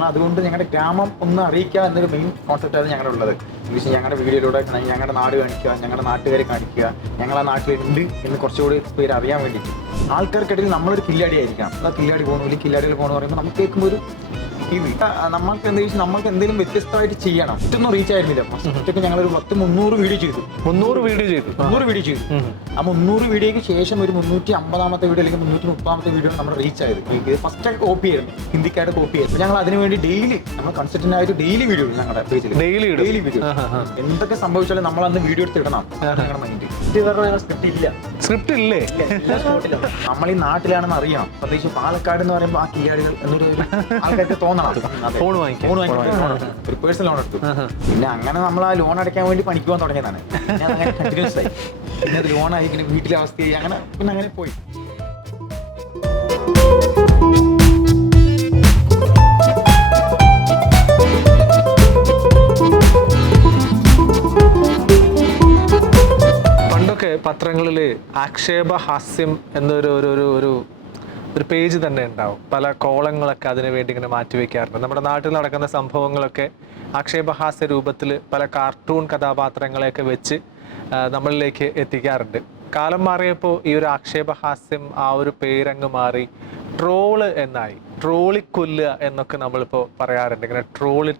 അതുകൊണ്ട് ഞങ്ങളുടെ ഗ്രാമം ഒന്ന് അറിയിക്കുക എന്നൊരു മെയിൻ കോൺസെപ്റ്റാണ് ഞങ്ങളുടെ ഉള്ളത്. ഞങ്ങളുടെ വീഡിയോയിലൂടെ ഞങ്ങളുടെ നാട് കാണിക്കുക, ഞങ്ങളുടെ നാട്ടുകാരെ കാണിക്കുക, ഞങ്ങളെ നാട്ടിലുണ്ട് എന്ന് കുറച്ചുകൂടി പേര് അറിയാൻ വേണ്ടിയിട്ട്. ആൾക്കാർക്കിടയിൽ നമ്മളൊരു കില്ലാടി ആയിരിക്കാം. ആ കില്ലാടി പോകണു അല്ലെങ്കിൽ കില്ലാടികൾ പോകണമെന്ന് പറയുമ്പോൾ നമുക്ക് കേൾക്കുമ്പോൾ ഒരു നമ്മൾക്ക് എന്തെങ്കിലും വ്യത്യസ്തമായിട്ട് ചെയ്യണം. ഒറ്റൊന്നും റീച്ച് ആയിരുന്നില്ല. ഒറ്റയ്ക്ക് ഞങ്ങളൊരു 300 വീഡിയോ ചെയ്തു. 300 വീഡിയോ ചെയ്തു. ആ 300 വീഡിയോയ്ക്ക് ശേഷം ഒരു 350ാമത്തെ വീഡിയോ അല്ലെങ്കിൽ 330ാമത്തെ വീഡിയോ നമ്മൾ റീച്ച് ആയത്. ഇത് ഫസ്റ്റ് കോപ്പി ആയിരുന്നു, ഹിന്ദിക്കാരുടെ കോപ്പി ആയിരുന്നു. ഞങ്ങൾ അതിന് വേണ്ടി ഡെയിലി നമ്മൾ കൺസിസ്റ്റന്റ് ആയിട്ട് ഡെയിലി വീഡിയോ ഞങ്ങളുടെ പേജിൽ ഡെയിലി വീഡിയോ എന്തൊക്കെ സംഭവിച്ചാലും നമ്മൾ അന്ന് വീഡിയോ എടുത്തിടണം. ഞങ്ങളുടെ മൈൻഡ് സ്ക്രിപ്റ്റ് ഇല്ലേ, നമ്മൾ ഈ നാട്ടിലാണെന്ന് അറിയണം. പ്രത്യേകിച്ച് പാലക്കാട് എന്ന് പറയുമ്പോൾ ആ കില്ലാടികൾ എന്നൊരു ആൾക്കാർക്ക് തോന്നണം. ഒരു പേഴ്സണൽ ലോൺ എടുത്തു. പിന്നെ അങ്ങനെ നമ്മൾ ആ ലോൺ അടയ്ക്കാൻ വേണ്ടി പണിക്ക് പോകാൻ തുടങ്ങിയതാണ്. അങ്ങനെ കണ്ടിന്യൂസ് ആയി. പിന്നെ അത് ലോൺ ആയി, വീട്ടിലെ അവസ്ഥയായി, അങ്ങനെ പിന്നെ അങ്ങനെ പോയി. പണ്ടൊക്കെ പത്രങ്ങളിൽ ആക്ഷേപഹാസ്യം എന്നൊരു പേജ് തന്നെ ഉണ്ടാവും. പല കോളങ്ങളൊക്കെ അതിനു വേണ്ടി ഇങ്ങനെ മാറ്റിവെക്കാറുണ്ട്. നമ്മുടെ നാട്ടിൽ നടക്കുന്ന സംഭവങ്ങളൊക്കെ ആക്ഷേപഹാസ്യ രൂപത്തിൽ പല കാർട്ടൂൺ കഥാപാത്രങ്ങളെയൊക്കെ വെച്ച് നമ്മളിലേക്ക് എത്തിക്കാറുണ്ട്. കാലം മാറിയപ്പോൾ ഈ ഒരു ആക്ഷേപഹാസ്യം ആ ഒരു പേരങ്ങ് മാറി ട്രോള് എന്നായി. ട്രോളിക്കൊല്ലുക എന്നൊക്കെ നമ്മളിപ്പോൾ പറയാറുണ്ട്. ഇങ്ങനെ ട്രോള്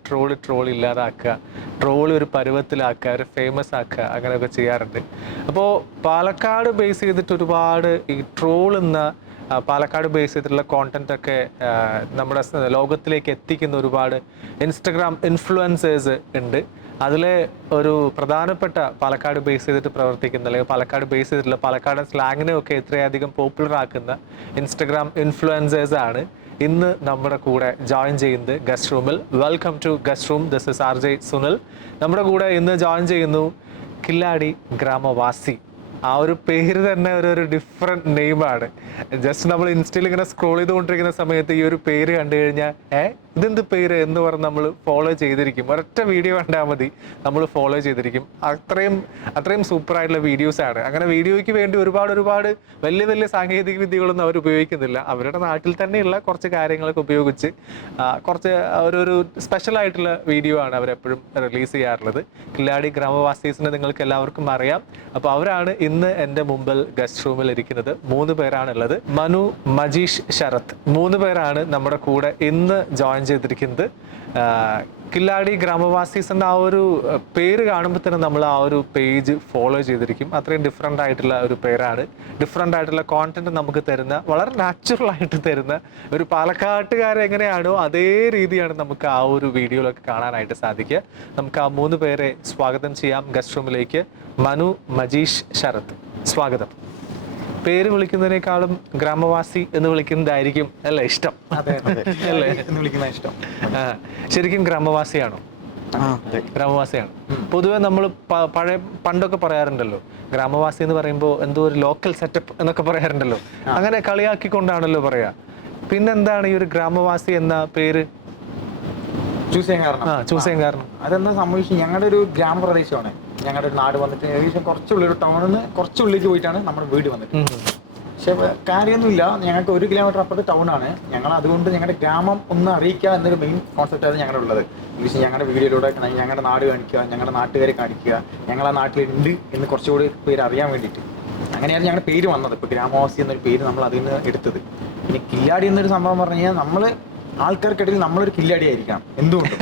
ഇല്ലാതാക്കുക, ട്രോള് ഒരു പരുവത്തിലാക്കുക, ഒരു ഫേമസ് ആക്കുക, അങ്ങനെയൊക്കെ ചെയ്യാറുണ്ട്. അപ്പോൾ പാലക്കാട് ബേസ് ചെയ്തിട്ട് ഒരുപാട് ഈ ട്രോൾ എന്ന പാലക്കാട് ബേസ് ചെയ്തിട്ടുള്ള കോണ്ടന്റ് ഒക്കെ നമ്മുടെ ലോകത്തിലേക്ക് എത്തിക്കുന്ന ഒരുപാട് ഇൻസ്റ്റഗ്രാം ഇൻഫ്ലുവൻസേഴ്സ് ഉണ്ട്. അതിലെ ഒരു പ്രധാനപ്പെട്ട പാലക്കാട് ബേസ് ചെയ്തിട്ട് പ്രവർത്തിക്കുന്ന അല്ലെങ്കിൽ പാലക്കാട് ബേസ് ചെയ്തിട്ടുള്ള പാലക്കാടൻ സ്ലാങ്ങിനെ ഒക്കെ ഇത്രയധികം പോപ്പുലർ ആക്കുന്ന ഇൻസ്റ്റഗ്രാം ഇൻഫ്ലുവൻസേഴ്സ് ആണ് ഇന്ന് നമ്മുടെ കൂടെ ജോയിൻ ചെയ്യുന്നത് ഗസ്റ്റ് റൂമിൽ. Welcome to guest room. This is RJ Sunil. നമ്മുടെ കൂടെ ഇന്ന് ജോയിൻ ചെയ്യുന്നു കില്ലാടി ഗ്രാമവാസി. ആ ഒരു പേര് തന്നെ ഒരു ഡിഫറെൻറ്റ് നെയിമാണ്. ജസ്റ്റ് നമ്മൾ ഇൻസ്റ്റയിൽ ഇങ്ങനെ സ്ക്രോൾ ചെയ്തുകൊണ്ടിരിക്കുന്ന സമയത്ത് ഈ ഒരു പേര് കണ്ടു കഴിഞ്ഞാൽ ഇതെന്ത് പേര് എന്ന് പറഞ്ഞ് നമ്മൾ ഫോളോ ചെയ്തിരിക്കും. ഒരൊറ്റ വീഡിയോ കണ്ടാൽ മതി നമ്മൾ ഫോളോ ചെയ്തിരിക്കും. അത്രയും സൂപ്പറായിട്ടുള്ള വീഡിയോസാണ്. അങ്ങനെ വീഡിയോയ്ക്ക് വേണ്ടി ഒരുപാട് വലിയ സാങ്കേതിക വിദ്യകളൊന്നും അവർ ഉപയോഗിക്കുന്നില്ല. അവരുടെ നാട്ടിൽ തന്നെയുള്ള കുറച്ച് കാര്യങ്ങളൊക്കെ ഉപയോഗിച്ച് കുറച്ച് ഒരു സ്പെഷ്യലായിട്ടുള്ള വീഡിയോ ആണ് അവരെപ്പോഴും റിലീസ് ചെയ്യാറുള്ളത്. കില്ലാടി ഗ്രാമവാസീസിനെ നിങ്ങൾക്ക് എല്ലാവർക്കും അറിയാം. അപ്പോൾ അവരാണ് ഇന്ന് എൻ്റെ മുമ്പിൽ ഗസ്റ്റ് റൂമിൽ ഇരിക്കുന്നത്. 3 പേരാണുള്ളത്. മനു, മജീഷ്, ശരത് 3 പേരാണ് നമ്മുടെ കൂടെ ഇന്ന് ജോയിൻ ചെയ്തിരിക്കുന്നത്. കില്ലാടി ഗ്രാമവാസീസ് എന്ന ആ ഒരു പേര് കാണുമ്പോൾ തന്നെ നമ്മൾ ആ ഒരു പേജ് ഫോളോ ചെയ്തിരിക്കും. അത്രയും ഡിഫറെൻ്റ് ആയിട്ടുള്ള ഒരു പേരാണ്. ഡിഫറെൻ്റ് ആയിട്ടുള്ള കോണ്ടന്റ് നമുക്ക് തരുന്ന, വളരെ നാച്ചുറൽ ആയിട്ട് തരുന്ന ഒരു പാലക്കാട്ടുകാരെ എങ്ങനെയാണോ അതേ രീതിയാണ് നമുക്ക് ആ ഒരു വീഡിയോയിലൊക്കെ കാണാനായിട്ട് സാധിക്കുക. നമുക്ക് ആ 3 പേരെ സ്വാഗതം ചെയ്യാം ഗസ്റ്റ് റൂമിലേക്ക്. മനു, മജീഷ്, ശരത്, സ്വാഗതം. പേര് വിളിക്കുന്നതിനേക്കാളും ഗ്രാമവാസി എന്ന് വിളിക്കുന്നതായിരിക്കും അല്ലേ ഇഷ്ടം? അല്ലേ ഇഷ്ടം. ശരിക്കും ഗ്രാമവാസിയാണോ? ഗ്രാമവാസിയാണ്. പൊതുവെ നമ്മൾ പണ്ടൊക്കെ പറയാറുണ്ടല്ലോ, ഗ്രാമവാസി എന്ന് പറയുമ്പോൾ എന്തോ ഒരു ലോക്കൽ സെറ്റപ്പ് എന്നൊക്കെ പറയാറുണ്ടല്ലോ. അങ്ങനെ കളിയാക്കിക്കൊണ്ടാണല്ലോ പറയാ. പിന്നെന്താണ് ഈ ഒരു ഗ്രാമവാസി എന്ന പേര് ചൂസ് ചെയ്യാൻ കാരണം? അതെന്താ സംഭവിച്ചു, ഞങ്ങളുടെ ഒരു ഗ്രാമപ്രദേശമാണ്. ഞങ്ങളുടെ ഒരു നാട് വന്നിട്ട് ഏകദേശം കുറച്ചുള്ളൊരു ടൗണിൽ നിന്ന് കുറച്ചുള്ളിലേക്ക് പോയിട്ടാണ് നമ്മുടെ വീട് വന്നിട്ട്. പക്ഷെ കാര്യമൊന്നുമില്ല, ഞങ്ങൾക്ക് 1 കിലോമീറ്റർ അപ്പുറത്ത് ടൗണാണ്. ഞങ്ങൾ അതുകൊണ്ട് ഞങ്ങളുടെ ഗ്രാമം ഒന്ന് അറിയിക്കുക എന്നൊരു മെയിൻ കോൺസെപ്റ്റാണ് ഞങ്ങളുടെ ഉള്ളത്. ഞങ്ങളുടെ വീഡിയോയിലൂടെ ഞങ്ങളുടെ നാട് കാണിക്കുക, ഞങ്ങളുടെ നാട്ടുകാരെ കാണിക്കുക, ഞങ്ങളെ നാട്ടിലുണ്ട് എന്ന് കുറച്ചുകൂടി പേര് അറിയാൻ വേണ്ടിയിട്ട്. അങ്ങനെയാണ് ഞങ്ങളുടെ പേര് വന്നത്. ഇപ്പോൾ ഗ്രാമവാസി എന്നൊരു പേര് നമ്മൾ അതിൽ നിന്ന് എടുത്തത്. പിന്നെ കില്ലാടി എന്നൊരു സംഭവം പറഞ്ഞു കഴിഞ്ഞാൽ നമ്മൾ ആൾക്കാർക്കിടയിൽ നമ്മളൊരു കില്ലാടി ആയിരിക്കണം. എന്തുകൊണ്ട്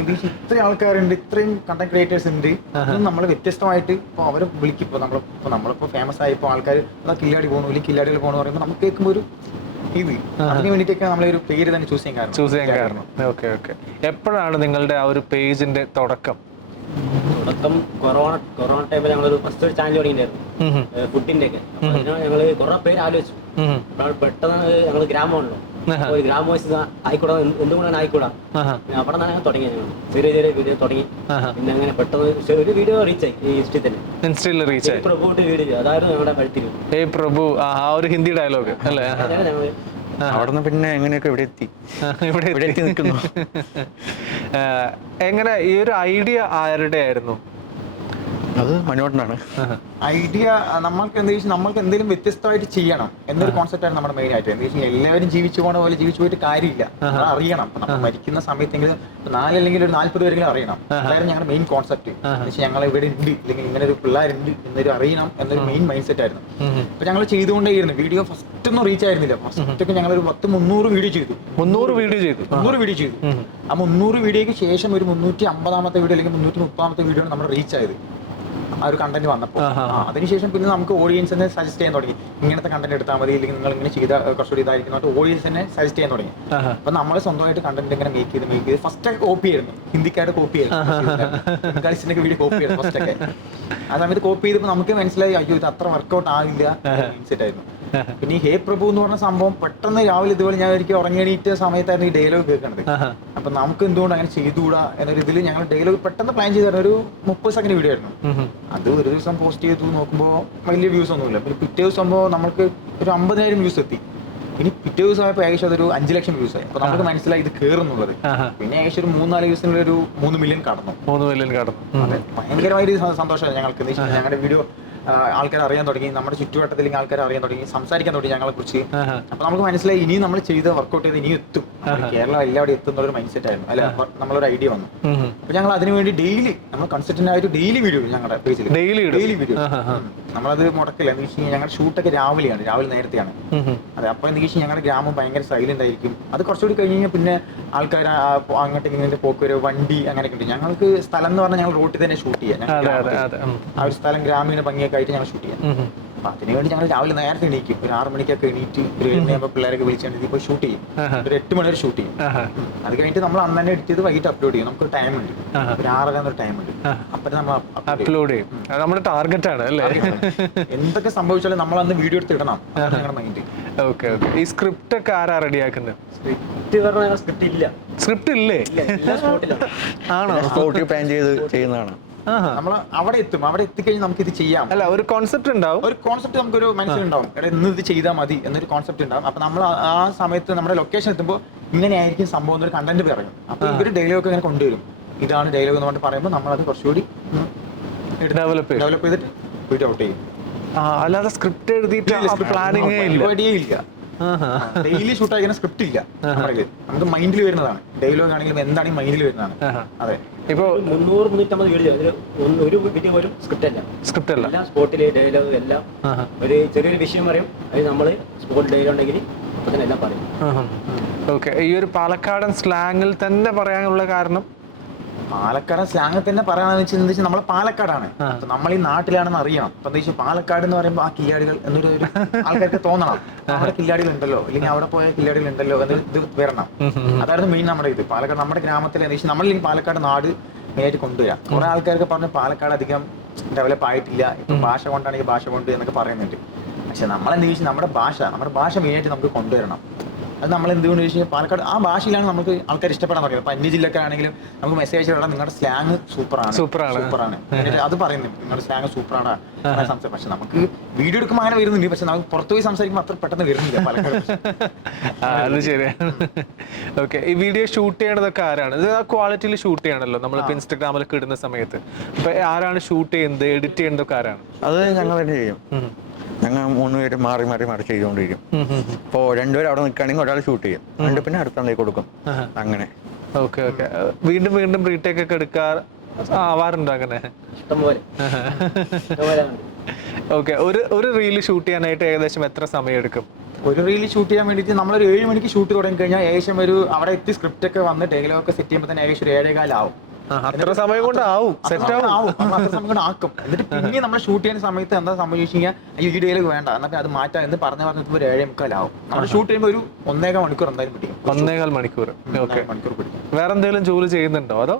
ഇത്രയും ആൾക്കാരുണ്ട്, ഇത്രയും കണ്ടന്റ് ക്രിയേറ്റേഴ്സ് ഉണ്ട്. അതൊന്നും നമ്മൾ വ്യത്യസ്തമായിട്ട് ഇപ്പോൾ അവരെ വിളിക്കും. ഇപ്പോൾ നമ്മളിപ്പോൾ ഫേമസ് ആയപ്പോൾ ആൾക്കാർ കില്ലാടി പോകണു അല്ലെങ്കിൽ കില്ലാടികൾ പോകണമെന്ന് പറയുമ്പോൾ നമുക്ക് കേൾക്കുമ്പോൾ ഒരു അതിന് വേണ്ടിയിട്ടൊക്കെ നമ്മളൊരു പേര് തന്നെ ചൂസ് ചെയ്യാൻ കാരണം. ഓക്കെ. എപ്പോഴാണ് നിങ്ങളുടെ ആ ഒരു പേജിന്റെ തുടക്കം? കൊറോണ ടൈമിൽ ഞങ്ങളൊരു ഫസ്റ്റ് ഒരു ചാനൽ തുടങ്ങിയിട്ടുണ്ടായിരുന്നു, ഫുഡിന്റെ ഒക്കെ. ഞങ്ങള് കുറെ പേര് ആലോചിച്ചു. പെട്ടെന്ന് ഞങ്ങൾ ഗ്രാമമാണല്ലോ, ഒരു ഗ്രാമവാസി ആയിക്കൂടാ, എന്തുകൊണ്ടാണ് ആയിക്കൂടാ. അവിടെ നിന്നാണ് ഞങ്ങൾ തുടങ്ങിയത്. ചെറിയ വീഡിയോ തുടങ്ങി. പിന്നെ അങ്ങനെ പെട്ടെന്ന് ഒരു വീഡിയോ റീച്ചായി. ഈ ഇൻസ്റ്റയിൽ റീച്ച് ആയി. പ്രഭു വീഡിയോ, അതായിരുന്നു ഞങ്ങളുടെ കഴുത്തിൽ. പ്രഭു, ആ ഒരു ഹിന്ദി ഡയലോഗ് അല്ലേ? അവിടെ നിന്ന് പിന്നെ എങ്ങനെയൊക്കെ ഇവിടെ എത്തി നിൽക്കുന്നു. എങ്ങനെ ഈ ഒരു ഐഡിയ ആരുടെ ആയിരുന്നു? അത് മനോഹരനാണ്. ഐഡിയ നമ്മൾക്ക് എന്താ വെച്ചാൽ നമ്മൾക്ക് എന്തെങ്കിലും വ്യത്യസ്തമായിട്ട് ചെയ്യണം എന്നൊരു കോൺസെപ്റ്റാണ് നമ്മുടെ മെയിൻ ആയിട്ട്. എന്താ വെച്ചാൽ എല്ലാവരും ജീവിച്ചു പോണ പോലെ ജീവിച്ചു പോയിട്ട് കാര്യമില്ല, നമ്മൾ അറിയണം. നമ്മൾ മരിക്കുന്ന സമയത്തെങ്കിലും 4 അല്ലെങ്കിൽ ഒരു 40 പേരെങ്കിലും അറിയണം. അതായിരുന്നു ഞങ്ങളുടെ മെയിൻ കോൺസെപ്റ്റ്. എന്ന് വെച്ചാൽ ഞങ്ങൾ ഇവിടെ ഉണ്ട്, അല്ലെങ്കിൽ ഇങ്ങനെ ഒരു പിള്ളേരുണ്ട് എന്നൊരു അറിയണം എന്നൊരു മെയിൻ മൈൻഡ് സെറ്റ് ആയിരുന്നു. അപ്പൊ ഞങ്ങൾ ചെയ്തുകൊണ്ടേയിരുന്നു. വീഡിയോ ഫസ്റ്റ് ഒന്നും റീച്ച് ആയിരുന്നില്ല. ഫസ്റ്റ് ഒക്കെ ഞങ്ങൾ ഒരു 300 വീഡിയോ ചെയ്തു. 300 വീഡിയോ ചെയ്തു. ആ 300 വീഡിയോയ്ക്ക് ശേഷം ഒരു 350ാമത്തെ വീഡിയോ അല്ലെങ്കിൽ 330ാമത്തെ വീഡിയോ ആണ് നമ്മൾ റീച്ച് ആയത്, ആ ഒരു കണ്ടന്റ് വന്നപ്പോൾ. അതിനുശേഷം പിന്നെ നമുക്ക് ഓഡിയൻസിനെ സജസ്റ്റ് ചെയ്യാൻ തുടങ്ങി. ഇങ്ങനത്തെ കണ്ടന്റ് എടുത്താൽ മതി, അല്ലെങ്കിൽ നിങ്ങൾ ഇങ്ങനെ ചെയ്താൽ കുറച്ചുകൂടി ഇതായിരിക്കും ഓഡിയൻസിനെ സജസ്റ്റ് ചെയ്യാൻ തുടങ്ങി. അപ്പൊ നമ്മൾ സ്വന്തമായിട്ട് കണ്ടന്റ് ഇങ്ങനെ മേക്ക് ചെയ്ത് ഫസ്റ്റ് ഒക്കെ കോപ്പി ആയിരുന്നു, ഹിന്ദിക്കാരുടെ കോപ്പി ആയിരുന്നു, ബംഗാളിസിന്റെ വീഡിയോ കോപ്പി ആയിരുന്നു ഫസ്റ്റ് ഒക്കെ. ആ സമയത്ത് കോപ്പി ചെയ്തപ്പോൾ നമുക്ക് മനസ്സിലായി അയ്യോ ഇത് അത്ര വർക്കൗട്ട് ആവില്ല മൈൻഡ് ആയിരുന്നു. പിന്നെ ഈ ഹേ പ്രഭു എന്ന് പറഞ്ഞ സംഭവം പെട്ടെന്ന് രാവിലെ ഇതുപോലെ ഞാൻ ഒരിക്കലും ഉറങ്ങിയണീറ്റ സമയത്തായിരുന്നു ഈ ഡയലോഗ് കേൾക്കണത്. അപ്പൊ നമുക്ക് എന്തുകൊണ്ട് അങ്ങനെ ചെയ്തുകൂടാ എന്നൊരു ഇതിൽ ഞങ്ങൾ ഡയലോഗ് പെട്ടെന്ന് പ്ലാൻ ചെയ്തായിരുന്നു. ഒരു 30 സെക്കൻഡ് വീഡിയോ ആയിരുന്നു അത്. ഒരു ദിവസം പോസ്റ്റ് ചെയ്തു നോക്കുമ്പോൾ വലിയ വ്യൂസ് ഒന്നുമില്ല. പിന്നെ പിറ്റേ ദിവസം ആകുമ്പോൾ നമുക്ക് ഒരു 50,000 വ്യൂസ് എത്തി. ഇനി പിറ്റേ ദിവസം ആയപ്പോൾ ഏകദേശം അതൊരു 5 ലക്ഷം വ്യൂസ് ആയി. അപ്പൊ നമുക്ക് മനസ്സിലായി ഇത് കയറുന്നുള്ളത്. പിന്നെ ഏകദേശം ഒരു 3-4 ദിവസത്തിനുള്ള ഒരു 3 മില്യൺ കടന്നു. 3 മില്യൺ കടന്നു. അതെ, ഭയങ്കരമായൊരു സന്തോഷമായി ഞങ്ങൾക്ക്. ഞങ്ങളുടെ വീഡിയോ ആൾക്കാർ അറിയാൻ തുടങ്ങി, നമ്മുടെ ചുറ്റുവട്ടത്തിലേക്ക് ആൾക്കാർ അറിയാൻ തുടങ്ങി, സംസാരിക്കാൻ തുടങ്ങി ഞങ്ങളെ കുറിച്ച്. അപ്പൊ നമുക്ക് മനസ്സിലായി ഇനി നമ്മൾ ചെയ്ത് വർക്ക്ഔട്ട് ചെയ്ത് ഇനി എത്തും, കേരളം എല്ലാവരും എത്തുന്ന ഒരു മൈൻഡ് സെറ്റ് ആയിരുന്നു. അല്ല, നമ്മളൊരു ഐഡിയ വന്നു. അപ്പൊ ഞങ്ങൾ അതിനുവേണ്ടി ഡെയിലി നമ്മൾ കൺസിസ്റ്റന്റ് ആയിട്ട് ഡെയിലി വീഡിയോ ഞങ്ങളുടെ പേജിൽ ഡെയിലി വീഡിയോ നമ്മളത് മുടക്കില്ല. എന്ന് വെച്ച് കഴിഞ്ഞാൽ ഞങ്ങളുടെ ഷൂട്ടൊക്കെ രാവിലെ നേരത്തെയാണ്. അതെ, അപ്പൊ എന്ന് വെച്ചാൽ ഞങ്ങളുടെ ഗ്രാമം ഭയങ്കര സൈലന്റ് ആയിരിക്കും. അത് കുറച്ചുകൂടി കഴിഞ്ഞ് കഴിഞ്ഞാൽ പിന്നെ ആൾക്കാർ അങ്ങോട്ടും ഇങ്ങോട്ട് പോക്ക് വണ്ടി അങ്ങനെയൊക്കെ ഉണ്ട്. ഞങ്ങൾക്ക് സ്ഥലം എന്ന് പറഞ്ഞാൽ ഞങ്ങൾ റോട്ടിൽ തന്നെ ഷൂട്ട് ചെയ്യാം. ആ ഒരു സ്ഥലം ഗ്രാമീണ ഭംഗിയൊക്കെ ആയിട്ട് ഞങ്ങൾ ഷൂട്ട് ചെയ്യാം. അപ്പൊ അതിനുവേണ്ടി ഞങ്ങൾ രാവിലെ നേരത്തെ എണീക്കും. ഒരു 6 മണിക്കൊക്കെ എണീറ്റ് ഒരു 7 മണിയാകുമ്പോൾ പിള്ളേരൊക്കെ വിളിച്ചാൽ ഇപ്പോൾ ഷൂട്ട് ചെയ്യും. ഒരു 8 മണി വരെ ഷൂട്ട് ചെയ്യും. അത് കഴിഞ്ഞിട്ട് നമ്മൾ അന്ന് തന്നെ എഡിറ്റ് ചെയ്ത് വൈകിട്ട് അപ്ലോഡ് ചെയ്യും. നമുക്ക് ടൈം ഉണ്ട്, ഒരു 6:30 എന്നൊരു ടൈം ഉണ്ട്. അപ്പൊ നമ്മൾ അപ്ലോഡ് ചെയ്യും. നമ്മുടെ ടാർഗറ്റ് ആണ് അല്ലേ? എന്തൊക്കെ സംഭവിച്ചാലും നമ്മൾ അന്ന് വീഡിയോ എടുത്ത് ഇടണം, ഞങ്ങളുടെ മൈൻഡ്. Okay okay. ഈ സ്ക്രിപ്റ്റ് ഒക്കെ ആരാ റെഡിയാക്കുന്നത്? സ്ക്രിപ്റ്റ് ഇല്ല. സ്ക്രിപ്റ്റ് ഇല്ലേ? ആണോ? സ്പോട്ടിൽ പ്ലാൻ ചെയ്ത് ചെയ്യുന്നതാണ്. നമ്മൾ അവിടെ എത്തും. അവിടെ എത്തിക്കഴിഞ്ഞാൽ നമുക്ക് ഇത് ചെയ്യാം. അല്ല, ഒരു കോൺസെപ്റ്റ് ഉണ്ടാവും. ഒരു കോൺസെപ്റ്റ് നമുക്കൊരു മനസ്സിലുണ്ടാവും. ഇന്ന് ഇത് ചെയ്താൽ മതി എന്നൊരു കോൺസെപ്റ്റ് ഉണ്ടാവും. അപ്പൊ നമ്മൾ ആ സമയത്ത് നമ്മുടെ ലൊക്കേഷൻ എത്തുമ്പോൾ ഇങ്ങനെയായിരിക്കും സംഭവം എന്നൊരു കണ്ടന്റ് പറയും. അപ്പൊ ഇവര് ഡയലോഗ് ഇങ്ങനെ കൊണ്ടുവരും. ഇതാണ് ഡയലോഗ് എന്ന് പറഞ്ഞിട്ട് പറയുമ്പോൾ നമ്മളത് കുറച്ചുകൂടി ഡെവലപ്പ് ചെയ്തിട്ട് വീഡിയോ ഔട്ട് ചെയ്യും. അല്ലാതെ സ്ക്രിപ്റ്റ് എഴുതിയിട്ട് പ്ലാനിങ്ങേ ഇല്ല. ഡെയിലി ഷൂട്ട് ആയിരിക്കുന്ന സ്ക്രിപ്റ്റ് ഇല്ല. നമുക്ക് മൈൻഡിൽ വരുന്നതാണ്. ഡയലോഗ് ആണെങ്കിലും എന്താണ് മൈൻഡിൽ വരുന്നതാണ്. അതെ, ഇപ്പൊ 300-350 വീഡിയോ ഒരു വീഡിയോ പോലും സ്ക്രിപ്റ്റ് അല്ല. എല്ലാം സ്പോട്ടില് ഡയലോഗ് എല്ലാം. ഒരു ചെറിയൊരു വിഷയം പറയും, അത് നമ്മള് സ്പോട്ട് ഡയലോഗ് ഉണ്ടെങ്കിൽ അപ്പൊ തന്നെ എല്ലാം പറയും. ഓക്കെ. ഈ ഒരു പാലക്കാടൻ സ്ലാങ്ങിൽ തന്നെ പറയാനുള്ള കാരണം? പാലക്കാടൻ സ്ലാങ് തന്നെ പറയാണെന്ന് വെച്ചാൽ നമ്മളെ പാലക്കാടാണ്. നമ്മൾ ഈ നാട്ടിലാണെന്ന് അറിയണം. അപ്പൊ എന്താ വെച്ചാൽ പാലക്കാട് എന്ന് പറയുമ്പോൾ ആ കില്ലാടികൾ എന്നൊരു ആൾക്കാർക്ക് തോന്നണം, അവിടെ കില്ലാടികൾ ഉണ്ടല്ലോ, അല്ലെങ്കിൽ അവിടെ പോയ കില്ലാടികൾ ഉണ്ടല്ലോ എന്നൊരു ഇത് വരണം. അതായിരുന്നു മെയിൻ നമ്മുടെ ഇത്. പാലക്കാട് നമ്മുടെ ഗ്രാമത്തിൽ എന്താ വെച്ചാൽ നമ്മളില്ലെങ്കിൽ പാലക്കാട് നാട് മെയിനായിട്ട് കൊണ്ടുവരാം. കുറെ ആൾക്കാർക്ക് പറഞ്ഞ് പാലക്കാട് അധികം ഡെവലപ്പ് ആയിട്ടില്ല, ഇപ്പൊ ഭാഷ കൊണ്ടാണെങ്കിൽ ഭാഷ കൊണ്ട് എന്നൊക്കെ പറയുന്നുണ്ട്. പക്ഷെ നമ്മളെന്താ വെച്ചാൽ നമ്മുടെ ഭാഷ മെയിനായിട്ട് നമുക്ക് കൊണ്ടുവരണം. അത് നമ്മൾ എന്തുകൊണ്ട് ചോദിച്ചാൽ പാലക്കാട് ആ ഭാഷയിലാണ് നമുക്ക് ആൾക്കാർ ഇഷ്ടപ്പെടാൻ തുടങ്ങിയത്. അപ്പൊ അന്യ ജില്ലക്കാരാണെങ്കിലും നമുക്ക് മെസ്സേജ് ഇടാം, നിങ്ങളുടെ സ്ലാങ് സൂപ്പറാണ് അത് പറയുന്നുണ്ട്, നിങ്ങളുടെ സ്ലാങ് സൂപ്പറാണ് സംസാരം. പക്ഷെ നമുക്ക് വീഡിയോ എടുക്കുമ്പോൾ അങ്ങനെ വരുന്നുണ്ട്, പക്ഷെ നമുക്ക് പുറത്തു പോയി സംസാരിക്കുമ്പോൾ അത്ര പെട്ടെന്ന് വരുന്നില്ല പാലക്കാട്. അത് ശരിയാണ്. ഓക്കെ. ഈ വീഡിയോ ഷൂട്ട് ചെയ്യണതൊക്കെ ആരാണ്? ഇത് ആ ക്വാളിറ്റിയിൽ ഷൂട്ട് ചെയ്യണല്ലോ നമ്മളിപ്പോ ഇൻസ്റ്റാഗ്രാമിലൊക്കെ ഇടുന്ന സമയത്ത്. അപ്പൊ ആരാണ് ഷൂട്ട് ചെയ്യുന്നത്, എഡിറ്റ് ചെയ്യുന്നതൊക്കെ ആരാണ്? അത് ഞങ്ങൾ തന്നെ ചെയ്യും. ഞങ്ങൾ 3 പേര് മാറി ചെയ്തുകൊണ്ടിരിക്കും. ഇപ്പോ 2 പേര് അവിടെ നിൽക്കുകയാണെങ്കിൽ ഒരാൾ ഷൂട്ട് ചെയ്യും, പിന്നെ അടുത്ത കൊടുക്കും, അങ്ങനെ. Okay okay. വീണ്ടും റീടേക്ക് ഒക്കെ ആവാറുണ്ടോ അങ്ങനെ? ഓക്കെ. ഒരു റീല് ഷൂട്ട് ചെയ്യാനായിട്ട് ഏകദേശം എത്ര സമയം എടുക്കും? ഒരു റീല് ഷൂട്ട് ചെയ്യാൻ വേണ്ടിയിട്ട് നമ്മളൊരു 7 മണിക്ക് ഷൂട്ട് തുടങ്ങി കഴിഞ്ഞാൽ ഏകദേശം ഒരു അവിടെ എത്തി സ്ക്രിപ്റ്റ് ഒക്കെ വന്ന് ഡയലോഗ് ഒക്കെ സെറ്റ് ചെയ്യുമ്പോൾ തന്നെ ഏകദേശം ഒരു 7:15 ആവും. അത്ര സമയം കൊണ്ട് ആവും, സെറ്റ് ആവും. അത്ര സമയം കൊണ്ട് ആക്കും. എന്നിട്ട് പിന്നെ നമ്മൾ ഷൂട്ട് ചെയ്യുന്ന സമയത്ത് എന്താ സംഭവിച്ചു കഴിഞ്ഞാൽ ഈ ഡയലോഗ് വേണ്ട എന്നിട്ട് അത് മാറ്റാം എന്ന് പറഞ്ഞപ്പോൾ ഒരു 7:45 ആവും. നമ്മൾ ഷൂട്ട് ചെയ്യുമ്പോൾ ഒരു 1.25 മണിക്കൂർ എന്തായാലും പിടിക്കും. 1.25 മണിക്കൂർ. ഓക്കെ. മണിക്കൂർ പിടിക്കും. വേറെ എന്തെങ്കിലും ജോലി ചെയ്യുന്നുണ്ടോ? അതോ?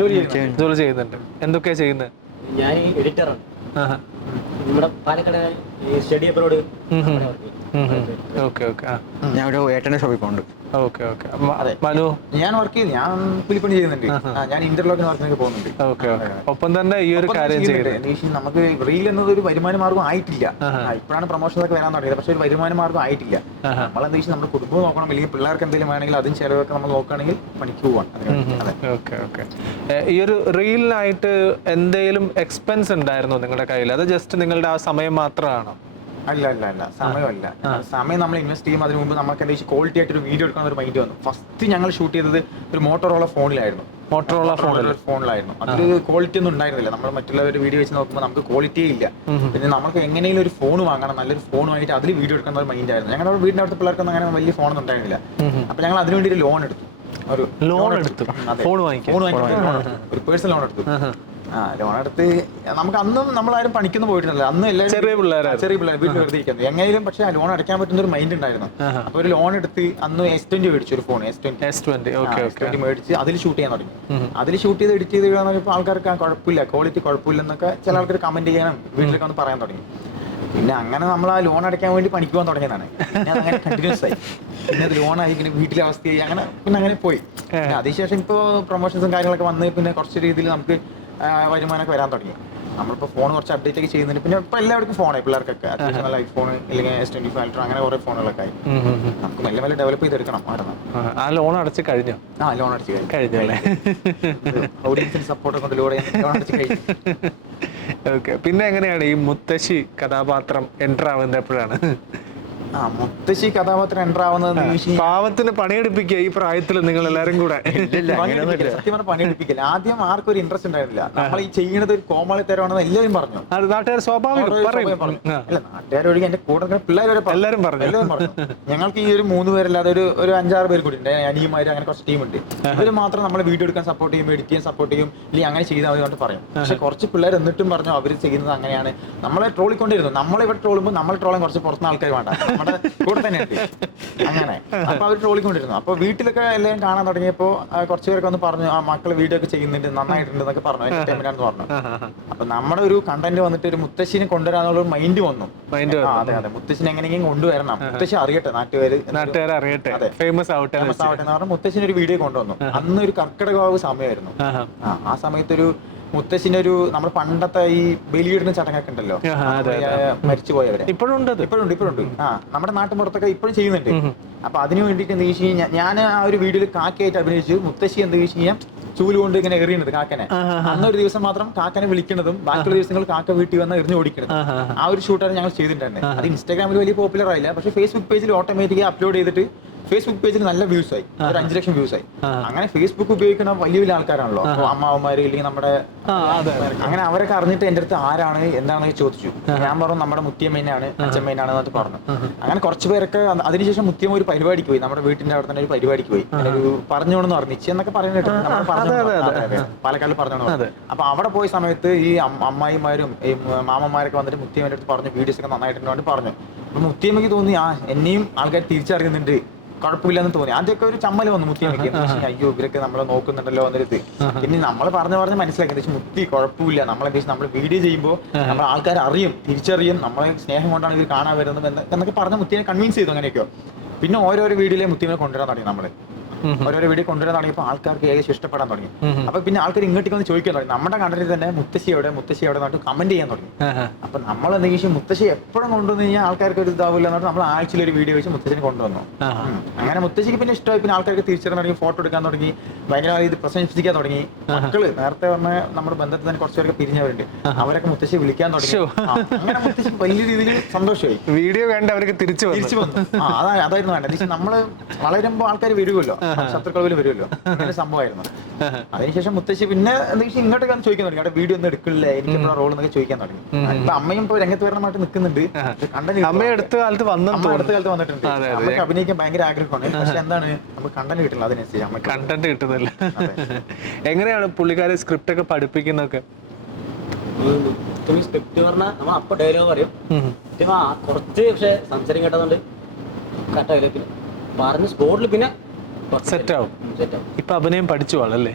ജോലി ചെയ്യുന്നുണ്ട്. എന്തൊക്കെയാ ചെയ്യുന്നത്? ഞാൻ എഡിറ്ററാണ്. നമ്മുടെ Palakkad study abroad okay okay ആ ഞാൻ ഒരു ഏട്ടൻ്റെ ഷോപ്പിൽ പോകുന്നുണ്ട്. ഓക്കെ ഓക്കെ മനു ഞാൻ വർക്ക് ചെയ്യുന്നു, ഞാൻ പുലിപ്പണി ചെയ്യുന്നുണ്ട്. ഞാൻ ഇന്റർലോക്കിന് വർക്കിനൊക്കെ പോകുന്നുണ്ട്. ഓക്കെ ഓക്കെ ഒപ്പം തന്നെ ഈ ഒരു കാര്യം ചെയ്യുന്നത്. നമുക്ക് റീൽ എന്നത് ഒരു വരുമാന മാർഗം ആയിട്ടില്ല. ഇപ്പോഴാണ് പ്രൊമോഷൻസ് ഒക്കെ വരാൻ തുടങ്ങിയത്, പക്ഷെ ഒരു വരുമാന മാർഗം ആയിട്ടില്ല. നമ്മളെന്താ വെച്ചാൽ നമ്മുടെ കുടുംബം നോക്കണം, അല്ലെങ്കിൽ പിള്ളേർക്ക് എന്തെങ്കിലും വേണമെങ്കിൽ അതും ചിലവൊക്കെ നമ്മൾ നോക്കുകയാണെങ്കിൽ പണിക്ക് പോവാൻ. ഓക്കെ ഓക്കെ ഈ ഒരു റീലിനായിട്ട് എന്തെങ്കിലും എക്സ്പെൻസ് ഉണ്ടായിരുന്നോ നിങ്ങളുടെ കയ്യിൽ? അത് ജസ്റ്റ് നിങ്ങളുടെ ആ സമയം മാത്രമാണോ? അല്ല, സമയമല്ല. സമയം നമ്മൾ ഇൻവെസ്റ്റ് ചെയ്യും. അതിന് മുമ്പ് നമുക്ക് എന്താ വെച്ചാൽ ക്വാളിറ്റി ആയിട്ട് ഒരു വീഡിയോ എടുക്കുന്ന ഒരു മൈൻഡ് വന്നു. ഫസ്റ്റ് ഞങ്ങൾ ഷൂട്ട് ചെയ്തത് ഒരു മോട്ടോറോള ഫോണിലായിരുന്നു. അതിൽ ക്വാളിറ്റി ഒന്നും ഉണ്ടായിരുന്നില്ല. നമ്മൾ മറ്റുള്ളവരുടെ വീഡിയോ വെച്ച് നോക്കുമ്പോൾ നമുക്ക് ക്വാളിറ്റിയേ ഇല്ല. പിന്നെ നമുക്ക് എങ്ങനെയും ഒരു ഫോൺ വാങ്ങണം, നല്ലൊരു ഫോൺ വാങ്ങിയിട്ട് അതിൽ വീഡിയോ എടുക്കുന്ന ഒരു മൈൻഡ് ആയിരുന്നു. ഞങ്ങളുടെ വീടിന്റെ അടുത്ത പിള്ളേർക്കൊന്നും അങ്ങനെ വലിയ ഫോണൊന്നും ഉണ്ടായിരുന്നില്ല. അപ്പൊ ഞങ്ങൾ അതിനുവേണ്ടി ഒരു ലോൺ എടുത്തു. ഫോൺ വാങ്ങിക്കാൻ ഒരു പേഴ്സണൽ ലോൺ എടുത്തു. ലോൺ എടുത്ത് നമുക്ക് അന്നും നമ്മളാരും പണിക്കൊന്നും പോയിട്ടില്ല. അന്ന് എല്ലാവരും ചെറിയ പിള്ളേർ വീട്ടിൽ വെറുതെ ഇരിക്കുന്നത് എങ്ങനെയും. പക്ഷെ ആ ലോൺ അടയ്ക്കാൻ പറ്റുന്ന ഒരു മൈൻഡ് ഉണ്ടായിരുന്നു. അപ്പൊ ഒരു ലോൺ എടുത്ത് അന്ന് S20 മേടിച്ചു, ഒരു ഫോൺ S20 മേടിച്ച് അതിൽ ഷൂട്ട് ചെയ്യാൻ തുടങ്ങി. അതിൽ ഷൂട്ട് ചെയ്ത് എഡിറ്റ് ചെയ്ത് കഴിഞ്ഞപ്പോൾ ആൾക്കാർക്ക് കുഴപ്പമില്ല, ക്വാളിറ്റി കുഴപ്പമില്ലെന്നൊക്കെ ചില ആൾക്കാർ കമന്റ് ചെയ്യാനും വീട്ടിലൊക്കെ ഒന്ന് പറയാൻ തുടങ്ങി. പിന്നെ അങ്ങനെ നമ്മൾ ആ ലോൺ അടയ്ക്കാൻ വേണ്ടി പണിക്ക് പോകാൻ തുടങ്ങിയതാണ്. പിന്നെ അതങ്ങനെ കണ്ടിന്യൂസ് ആയി. പിന്നെ അത് ലോണായി, പിന്നെ വീട്ടിലെ അവസ്ഥയായി, അങ്ങനെ പോയി. പിന്നെ അതിനുശേഷം ഇപ്പോൾ പ്രൊമോഷൻസും കാര്യങ്ങളൊക്കെ വന്ന് പിന്നെ കുറച്ച് രീതിയിൽ നമുക്ക് വരുമാനമൊക്കെ വരാൻ തുടങ്ങി. നമ്മളിപ്പോൾ ഫോൺ കുറച്ച് അപ്ഡേറ്റ് ഒക്കെ ചെയ്യുന്നുണ്ട്. പിന്നെ ഇപ്പൊ എല്ലാവർക്കും ഫോണായി, പിള്ളേർക്കൊക്കെ അത്യാവശ്യം നല്ല ഐഫോൺ അല്ലെങ്കിൽ S25 Ultra അങ്ങനെ കുറെ ഫോണുകളൊക്കെ ആയി. നമുക്ക് മെല്ലെ മെല്ലെ ഡെവലപ്പ് ചെയ്തെടുക്കണം. ആ ലോൺ അടച്ച് കഴിഞ്ഞോ? ലോൺ അടച്ച് കഴിഞ്ഞല്ലേ? ഓഡിയൻസിന്റെ സപ്പോർട്ട് കൊണ്ട് ലോൺ അടച്ച് കഴിഞ്ഞു. ഓക്കെ. പിന്നെ എങ്ങനെയാണ് ഈ മുത്തശ്ശി കഥാപാത്രം എൻ്റർ ആവുന്നത് എപ്പോഴാണ്? മുത്തശ്ശി കഥാപാത്രം എൻ്റർ ആവുന്നത് പാവത്തിന് പണിയെടുപ്പിക്കുക ഈ പ്രായത്തിൽ നിങ്ങൾ എല്ലാരും കൂടെ? സത്യം പറഞ്ഞ പണിയെടുപ്പിക്കില്ല. ആദ്യം ആർക്കും ഒരു ഇൻട്രസ്റ്റ് ഉണ്ടായിരുന്നില്ല. നമ്മൾ ഈ ചെയ്യുന്നത് ഒരു കോമാളി തരമാണെന്ന് എല്ലാവരും പറഞ്ഞു. നാട്ടുകാർ സ്വാഭാവികം അല്ല, നാട്ടുകാരൊഴികെ എന്റെ കൂടെ പിള്ളേർ എല്ലാവരും പറഞ്ഞു. ഞങ്ങൾക്ക് ഈ ഒരു 3 പേരല്ലാതെ ഒരു 5-6 പേര് കൂടി ഉണ്ട്. അനിയന്മാര് അങ്ങനെ കുറച്ച് ടീമുണ്ട്. ഇവര് മാത്രം നമ്മളെ വീഡിയോ എടുക്കാൻ സപ്പോർട്ട് ചെയ്യും, എഡിറ്റ് ചെയ്യാൻ സപ്പോർട്ട് ചെയ്യും, ഇല്ലെങ്കിൽ അങ്ങനെ ചെയ്താൽ മതി കൊണ്ട് പറയും. പക്ഷെ കുറച്ച് പിള്ളേർ എന്നിട്ടും പറഞ്ഞു അവർ ചെയ്യുന്നത് അങ്ങനെയാണ്. നമ്മളെ ട്രോളിക്കൊണ്ടിരുന്നു. നമ്മളിവിടെ ട്രോളുമ്പോൾ നമ്മളെ ട്രോളാൻ കുറച്ച് പുറത്തുനിന്ന് ആൾക്കാർ വേണ്ട, നമ്മുടെ കൂടെ തന്നെ ഉണ്ട്. അങ്ങനെ അപ്പൊ അവർ ട്രോളിക്കൊണ്ടിരുന്നു. അപ്പൊ വീട്ടിലൊക്കെ എല്ലാവരും കാണാൻ തുടങ്ങിയപ്പോ കുറച്ച് പേരൊക്കെ ഒന്ന് പറഞ്ഞു, ആ മക്കള് വീഡിയോ ഒക്കെ ചെയ്യുന്നുണ്ട്, നന്നായിട്ടുണ്ട് എന്നൊക്കെ പറഞ്ഞു, എന്റർടൈൻമെന്റ് പറഞ്ഞു. അപ്പൊ നമ്മുടെ ഒരു കണ്ടന്റ് വന്നിട്ട് ഒരു മുത്തശ്ശിനെ കൊണ്ടുവരാനുള്ള ഒരു മൈൻഡ് വന്നു. അതെ, മുത്തശ്ശിനെ എങ്ങനെയെങ്കിലും കൊണ്ടുവരണം, മുത്തശ്ശി അറിയട്ടെ, നാട്ടുകാർ അറിയട്ടെ, ഫേമസ് ആവട്ടെ എന്ന് പറഞ്ഞാൽ മുത്തശ്ശിനെ ഒരു വീഡിയോ കൊണ്ടുവന്നു. അന്ന് ഒരു കർക്കിടക സമയമായിരുന്നു. ആ സമയത്തൊരു മുത്തശ്ശിന്റെ ഒരു നമ്മുടെ പണ്ടത്തെ ഈ ബലിയിടുന്ന ചടങ്ങൊക്കെ ഉണ്ടല്ലോ, മരിച്ചുപോയവരെ ഇപ്പോഴുണ്ട്. നമ്മുടെ നാട്ടിൻപുറത്തൊക്കെ ഇപ്പോഴും ചെയ്യുന്നുണ്ട്. അപ്പൊ അതിനു വേണ്ടിയിട്ട് എന്താ വെച്ച് കഴിഞ്ഞാൽ ഞാൻ ആ ഒരു വീഡിയോയിൽ കാക്കയായിട്ട് അഭിനയിച്ചു. മുത്തശ്ശി എന്താ വെച്ച് കഴിഞ്ഞാൽ ചൂല് കൊണ്ട് ഇങ്ങനെ എറിയുന്നത് കാക്കനെ. അന്നൊരു ദിവസം മാത്രം കാക്കനെ വിളിക്കുന്നതും ബാക്കിയുള്ള ദിവസങ്ങൾ കാക്ക വീട്ടിൽ വന്ന് എറിഞ്ഞു ഓടിക്കുന്നത്. ആ ഒരു ഷൂട്ടാണ് ഞങ്ങൾ ചെയ്തിട്ടുണ്ട്. അത് ഇൻസ്റ്റാഗ്രാമിൽ വലിയ പോപ്പുലർ ആയില്ല, പക്ഷെ ഫേസ്ബുക്ക് പേജിൽ ഓട്ടോമാറ്റിക്കലി അപ്ലോഡ് ചെയ്തിട്ട് ഫേസ്ബുക്ക് പേജിൽ നല്ല വ്യൂസ് ആയി, ഒരു 5 ലക്ഷം വ്യൂസ് ആയി. അങ്ങനെ ഫേസ്ബുക്ക് ഉപയോഗിക്കുന്ന വലിയ വലിയ ആൾക്കാരാണല്ലോ, അമ്മാവന്മാര് അല്ലെങ്കിൽ നമ്മുടെ അങ്ങനെ അവരൊക്കെ അറിഞ്ഞിട്ട് എന്റെ അടുത്ത് ആരാണ് എന്താണെന്ന് ചോദിച്ചു. ഞാൻ പറഞ്ഞു നമ്മുടെ മുത്തിയമ്മേനാണ്, അച്ഛമ്മേനാണ് എന്നൊക്കെ പറഞ്ഞു. അങ്ങനെ കുറച്ച് പേരൊക്കെ അതിനുശേഷം മുത്തിയമ്മ ഒരു പരിപാടിക്ക് പോയി, നമ്മുടെ വീട്ടിന്റെ അവിടെ തന്നെ ഒരു പരിപാടിക്ക് പോയി. ഒരു പറഞ്ഞോണെന്ന് പറഞ്ഞു, നിശ്ചയെന്നൊക്കെ പറയുന്നത് പാലക്കാട് പറഞ്ഞോണ്ട്. അപ്പൊ അവിടെ പോയ സമയത്ത് ഈ അമ്മായിമാരും ഈ മാമന്മാരൊക്കെ വന്നിട്ട് മുത്തിയമ്മന്റെ അടുത്ത് പറഞ്ഞു വീഡിയോസ് ഒക്കെ നന്നായിട്ടുണ്ട് പറഞ്ഞു. അപ്പൊ മുത്തിയമ്മക്ക് തോന്നി എന്നെയും ആൾക്കാർ തിരിച്ചറിയുന്നുണ്ട്, കുഴപ്പമില്ലെന്ന് തോന്നി. ആദ്യമൊക്കെ ഒരു ചമ്മൽ വന്നു മുത്തിയമ്മയ്ക്ക്. അയ്യോ ഇവരൊക്കെ നമ്മളെ നോക്കുന്നുണ്ടല്ലോ എന്നൊരു. പിന്നെ നമ്മൾ പറഞ്ഞ് മനസ്സിലാക്കി മുത്തി കുഴപ്പമില്ല, നമ്മൾ വീഡിയോ ചെയ്യുമ്പോൾ നമ്മൾ ആൾക്കാർ അറിയും, തിരിച്ചറിയും, നമ്മളെ സ്നേഹം കൊണ്ടാണ് ഇവർ കാണാൻ വരുന്നത് എന്നൊക്കെ പറഞ്ഞ് മുത്തിയെ കൺവിൻസ് ചെയ്തു. അങ്ങനെയൊക്കെയോ പിന്നെ ഓരോരോ വീഡിയോയിലെ മുത്തിയെ കൊണ്ടുവരാൻ തുടങ്ങി. നമ്മള് ഓരോരോ വീഡിയോ കൊണ്ടുവരാൻ തുടങ്ങിയപ്പോൾ ആൾക്കാർക്ക് ഏകദേശം ഇഷ്ടപ്പെടാൻ തുടങ്ങി. അപ്പൊ പിന്നെ ആൾക്കാർ ഇങ്ങോട്ടേക്ക് വന്ന് ചോദിക്കാൻ തുടങ്ങി, നമ്മുടെ കണ്ടന്റിൽ തന്നെ മുത്തശ്ശി എവിടെ എന്നിട്ട് കമന്റ് ചെയ്യാൻ തുടങ്ങി. അപ്പൊ നമ്മൾ എന്തെങ്കിലും മുത്തശ്ശി എപ്പോഴും കൊണ്ടുവന്നു കഴിഞ്ഞാൽ ആൾക്കാർക്ക് ഒരു ഇതാവില്ല എന്നിട്ട് നമ്മൾ ആഴ്ചയിൽ ഒരു വീഡിയോ വെച്ച് മുത്തശ്ശിനെ കൊണ്ടുവന്നു. അങ്ങനെ മുത്തശ്ശിക്ക് പിന്നെ ഇഷ്ടമായി. പിന്നെ ആൾക്കാർക്ക് തിരിച്ചറിയാൻ തുടങ്ങി, ഫോട്ടോ എടുക്കാൻ തുടങ്ങി, ഭയങ്കരമായി ഇത് പ്രശംസിക്കാൻ തുടങ്ങി. മക്കള് നേരത്തെ പറഞ്ഞ നമ്മുടെ ബന്ധത്തിൽ തന്നെ കുറച്ച് പേരൊക്കെ പിരിഞ്ഞവരുണ്ട്, അവരൊക്കെ മുത്തശ്ശി വിളിക്കാൻ തുടങ്ങി. അങ്ങനെ മുത്തശ്ശി വലിയ രീതിയിൽ സന്തോഷമായി. വീഡിയോ കണ്ട് അവർക്ക് തിരിച്ചു വന്നു. അതായിരുന്നു വേണ്ടത്. നമ്മള് വളരുമ്പോൾ ആൾക്കാർ വരുമല്ലോ, ശത്രുക്കൾ വരുമല്ലോ, അങ്ങനെ സംഭവമായിരുന്നു. അതിനുശേഷം മുത്തശ്ശി പിന്നെ എന്താ ഇങ്ങോട്ടൊക്കെ ചോദിക്കാൻ തുടങ്ങി, അവിടെ വീഡിയോ ഒന്നും എടുക്കില്ല, എനിക്ക് റോൾ എന്നൊക്കെ ചോദിക്കാൻ തുടങ്ങി. ഇപ്പൊ അമ്മയും ഇപ്പൊ രംഗത്ത് വരണമായിട്ട് നിൽക്കുന്നുണ്ട്. അമ്മ അടുത്ത കാലത്ത് വന്നിട്ടുണ്ട്. നമുക്ക് അഭിനയിക്കാൻ ഭയങ്കര ആഗ്രഹമാണ്, പക്ഷെ എന്താണ് നമുക്ക് കണ്ടന്റ് കിട്ടില്ല. അതിനനുസരിച്ച് കണ്ടന്റ് കിട്ടുന്നില്ല. എങ്ങനെയാണ് പുള്ളിക്കാരെ സ്ക്രിപ്റ്റ് ഒക്കെ പഠിപ്പിക്കുന്നൊക്കെ? സ്ക്രിപ്റ്റ് പറഞ്ഞാൽ നമ്മൾ അപ്പൊ ഡയലോഗ് പറയും, കുറച്ച് പക്ഷെ സംസാരം കേട്ടതുകൊണ്ട് കറക്റ്റ് പറഞ്ഞ് സ്പോട്ടിൽ പിന്നെ സെറ്റ് ആവും. ഇപ്പൊ അഭിനയം പഠിച്ചു ആളല്ലേ?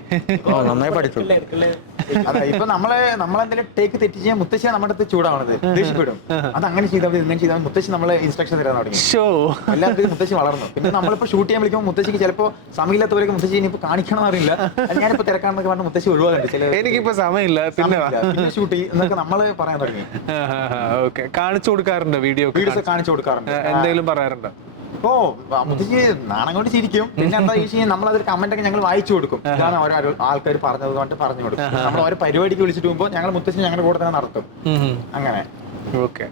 നന്നായി പഠിച്ചു. അതെ, ഇപ്പൊ നമ്മളെന്തെങ്കിലും ടേക്ക് തെറ്റിച്ചാൽ മുത്തശ്ശിയാണ് നമ്മുടെ അടുത്ത് ചൂടാവണത്, ദേഷ്യപ്പെടും. അത് അങ്ങനെ ചെയ്താൽ ഇങ്ങനെ ചെയ്താൽ മുത്തശ്ശി നമ്മളെ ഇൻസ്ട്രക്ഷൻ തരാൻ തുടങ്ങി. എല്ലാത്തിനും മുത്തശ്ശി വളർന്നു. പിന്നെ നമ്മളിപ്പോ ഷൂട്ട് ചെയ്യാൻ വിളിക്കുമ്പോൾ മുത്തശ്ശിക്ക് ചിലപ്പോൾ സമയമില്ലാത്തവരൊക്കെ മുത്തശ്ശി ഇനിയിപ്പോ കാണിക്കണം അറിയില്ല, ഞാനിപ്പോ തിരക്കാണെന്നൊക്കെ പറഞ്ഞ മുത്തശ്ശി ഒഴിവാകുന്നുണ്ട്. ചില എനിക്കിപ്പോ സമയമില്ല പിന്നെ ഷൂട്ട് ചെയ്യും എന്നൊക്കെ നമ്മള് പറയാൻ തുടങ്ങി. കാണിച്ചു കൊടുക്കാറുണ്ട്, വീഡിയോസ് കാണിച്ചു കൊടുക്കാറുണ്ട്. എന്തെങ്കിലും പറയാറുണ്ടോ? ഓ, മുത്തശ്ശി നാണം കൊണ്ട് ചിരിക്കും. പിന്നെ എന്താ ചോദിച്ചാൽ നമ്മളതൊരു കമന്റ് ഒക്കെ ഞങ്ങൾ വായിച്ചു കൊടുക്കും. ഇതാണ് ഓരോ ആൾക്കാർ പറഞ്ഞത് കൊണ്ട് പറഞ്ഞു കൊടുക്കും. നമ്മൾ ഓരോ പരിപാടിക്ക് വിളിച്ചിട്ട് പോകുമ്പോൾ ഞങ്ങൾ മുത്തശ്ശി ഞങ്ങളുടെ കൂടെ തന്നെ നടത്തും. അങ്ങനെ. ഓക്കെ.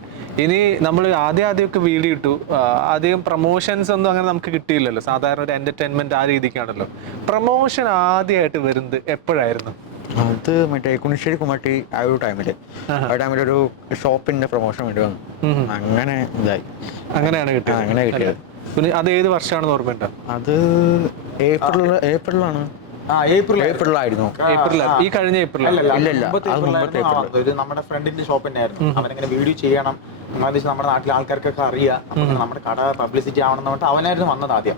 ഇനി നമ്മൾ ആദ്യമൊക്കെ വീഡിയോ ഇട്ടു, അധികം പ്രൊമോഷൻസ് ഒന്നും അങ്ങനെ നമുക്ക് കിട്ടിയില്ലല്ലോ. സാധാരണ ഒരു എന്റർടൈൻമെന്റ് ആ രീതിക്കാണല്ലോ. പ്രൊമോഷൻ ആദ്യമായിട്ട് വരുന്നത് എപ്പോഴായിരുന്നു? അത് മറ്റേ കുണിശ്ശേരി കുമാട്ടി ആ ഒരു ടൈമിലൊരു ഷോപ്പിന്റെ പ്രൊമോഷൻ വേണ്ടി വന്നു. അങ്ങനെ ഇതായി, അങ്ങനെയാണ് കിട്ടിയത്. അങ്ങനെ കിട്ടിയത്. പിന്നെ അത് ഏത് വർഷമാണെന്ന് ഓർമ്മയുണ്ടോ? അത് ഏപ്രിലാണ്. ഏപ്രിലായിരുന്നു. ഈ കഴിഞ്ഞ ഏപ്രിൽ? നമ്മുടെ ഫ്രണ്ടിന്റെ ഷോപ്പ് തന്നെയായിരുന്നു. അവനെങ്ങനെ വീഡിയോ ചെയ്യണം, നമ്മുടെ നാട്ടിലെ ആൾക്കാർക്കൊക്കെ അറിയാം, നമ്മുടെ കട പബ്ലിസിറ്റി ആവണം എന്ന് പറഞ്ഞിട്ട് അവനായിരുന്നു വന്നത് ആദ്യം.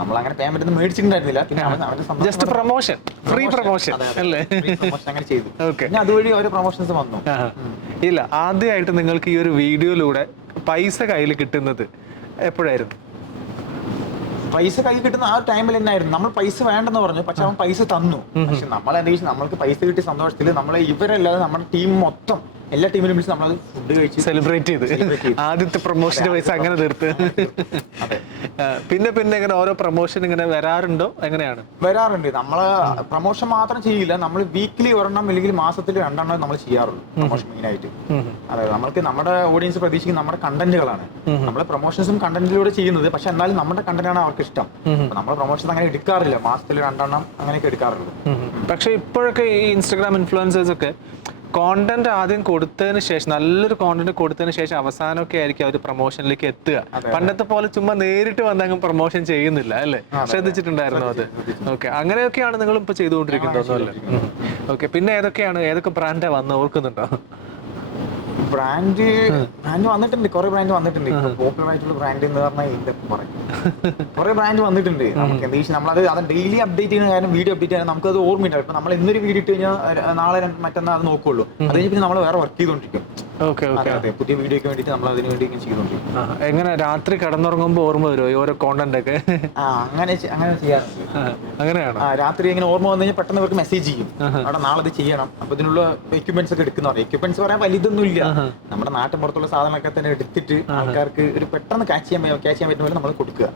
നമ്മൾ അങ്ങനെ പേയ്മെന്റ് ഒന്നും മേടിച്ചിട്ടുണ്ടായിരുന്നില്ല. പിന്നെ അവന്റെ ജസ്റ്റ് പ്രൊമോഷൻ, ഫ്രീ പ്രൊമോഷൻ അല്ലേ, അങ്ങനെ ചെയ്തു. പിന്നെ അതുവഴി ഓരോ പ്രൊമോഷൻസ് വന്നു. ഇല്ല, ആദ്യമായിട്ട് നിങ്ങൾക്ക് ഈ ഒരു വീഡിയോയിലൂടെ പൈസ കയ്യിൽ കിട്ടുന്നത് എപ്പോഴായിരുന്നു? പൈസ കൈ കിട്ടുന്ന ആ ടൈമിൽ തന്നെയായിരുന്നു. നമ്മൾ പൈസ വേണ്ടെന്ന് പറഞ്ഞു, പക്ഷെ അവൻ പൈസ തന്നു. പക്ഷെ നമ്മൾ എന്താ വെച്ചാൽ നമ്മൾക്ക് പൈസ കിട്ടിയ സന്തോഷത്തിൽ നമ്മളെ ഇവരല്ലാതെ നമ്മുടെ ടീം മൊത്തം എല്ലാ ടീമിനും വിളിച്ച് നമ്മളത് ഫുഡ് കഴിച്ച് സെലിബ്രേറ്റ് ചെയ്ത് ആദ്യത്തെ പ്രൊമോഷന്റെ പൈസ അങ്ങനെ തീർത്ത്. പിന്നെ ഇങ്ങനെ ഓരോ പ്രൊമോഷൻ ഇങ്ങനെ വരാറുണ്ടോ? എങ്ങനെയാണ്? വരാറുണ്ട്. നമ്മള് പ്രൊമോഷൻ മാത്രം ചെയ്യില്ല, നമ്മൾ വീക്കിലി ഒരെണ്ണം അല്ലെങ്കിൽ മാസത്തിൽ 2 എണ്ണം നമ്മൾ ചെയ്യാറുള്ളൂ പ്രൊമോഷൻ മെയിൻ ആയിട്ട്. അതെ, നമ്മൾക്ക് നമ്മുടെ ഓഡിയൻസ് പ്രതീക്ഷിക്കുന്ന നമ്മുടെ കണ്ടന്റുകളാണ്. നമ്മള് പ്രൊമോഷൻസും കണ്ടന്റിലൂടെ ചെയ്യുന്നത്, പക്ഷെ എന്നാലും നമ്മുടെ കണ്ടന്റാണ് അവർക്ക് ഇഷ്ടം. നമ്മൾ പ്രൊമോഷൻസ് അങ്ങനെ എടുക്കാറില്ല, മാസത്തിൽ 2 എണ്ണം അങ്ങനെയൊക്കെ എടുക്കാറുള്ളൂ. പക്ഷെ ഇപ്പോഴൊക്കെ ഈ ഇൻസ്റ്റാഗ്രാം ഇൻഫ്ലുവൻസേഴ്സ് ഒക്കെ കോണ്ടന്റ് ആദ്യം കൊടുത്തതിന് ശേഷം, നല്ലൊരു കോണ്ടന്റ് കൊടുത്തതിന് ശേഷം അവസാനമൊക്കെ ആയിരിക്കും അവർ പ്രൊമോഷനിലേക്ക് എത്തുക. പണ്ടത്തെ പോലെ ചുമ്മാ നേരിട്ട് വന്നങ്ങ് പ്രൊമോഷൻ ചെയ്യുന്നില്ല അല്ലേ? ശ്രദ്ധിച്ചിട്ടുണ്ടായിരുന്നു അത്? ഓക്കെ, അങ്ങനെയൊക്കെയാണ് നിങ്ങൾ ഇപ്പൊ ചെയ്തുകൊണ്ടിരിക്കുന്നത് അല്ലേ? ഓക്കെ. പിന്നെ ഏതൊക്കെ ബ്രാൻഡാ വന്ന് ഓർക്കുന്നുണ്ടോ? ബ്രാൻഡ് വന്നിട്ടുണ്ട്, കുറെ ബ്രാൻഡ് വന്നിട്ടുണ്ട്. പോപ്പുലർ ആയിട്ടുള്ള ബ്രാൻഡ് എന്ന് പറഞ്ഞാൽ എന്തൊക്കെ പറയും, കുറെ ബ്രാൻഡ് വന്നിട്ടുണ്ട്. നമുക്ക് എന്താ വെച്ചാൽ നമ്മളത് ഡെയിലി അപ്ഡേറ്റ് ചെയ്യുന്ന കാര്യം, വീഡിയോ അപ്ഡേറ്റ് ചെയ്യാൻ നമുക്കത് ഓർമ്മയുണ്ടാവും. ഇപ്പൊ നമ്മൾ ഇന്നൊരു വീഡിയോ ഇട്ട് കഴിഞ്ഞാൽ നാളെ മറ്റന്നാൾ അത് നോക്കുള്ളൂ. അത് കഴിഞ്ഞ് പിന്നെ നമ്മൾ വേറെ വർക്ക് ചെയ്തോണ്ടിരിക്കും. പുതിയ വീഡിയോക്ക് വേണ്ടിട്ട് നമ്മൾ അതിന് വേണ്ടി ചെയ്തോണ്ടിരിക്കും. എങ്ങനെ രാത്രി കിടന്നുറങ്ങുമ്പോ ഓർമ്മ വരുമോ ഈ ഓരോ കോണ്ടന്റ് ഒക്കെ? അങ്ങനെ ചെയ്യാറുണ്ട്. അങ്ങനെയാണ്. രാത്രി ഇങ്ങനെ ഓർമ്മ വന്നു കഴിഞ്ഞാൽ പെട്ടെന്ന് അവർക്ക് മെസ്സേജ് ചെയ്യും, അവിടെ നാളെ ഇത് ചെയ്യണം. അപ്പൊ ഇതിനുള്ള എക്യുപ്മെന്റ്സ് ഒക്കെ എടുക്കുന്ന പറയും. എക്യുപ്മെന്റ്സ് പറയാൻ വലുതൊന്നും ഇല്ല, നമ്മുടെ നാട്ടിൻ പുറത്തുള്ള സാധനങ്ങളൊക്കെ തന്നെ എടുത്തിട്ട് ആൾക്കാർക്ക് ഒരു പെട്ടെന്ന് ക്യാച്ച് ചെയ്യാൻ പറ്റുന്ന പോലെ നമ്മൾ കൊടുക്കുക.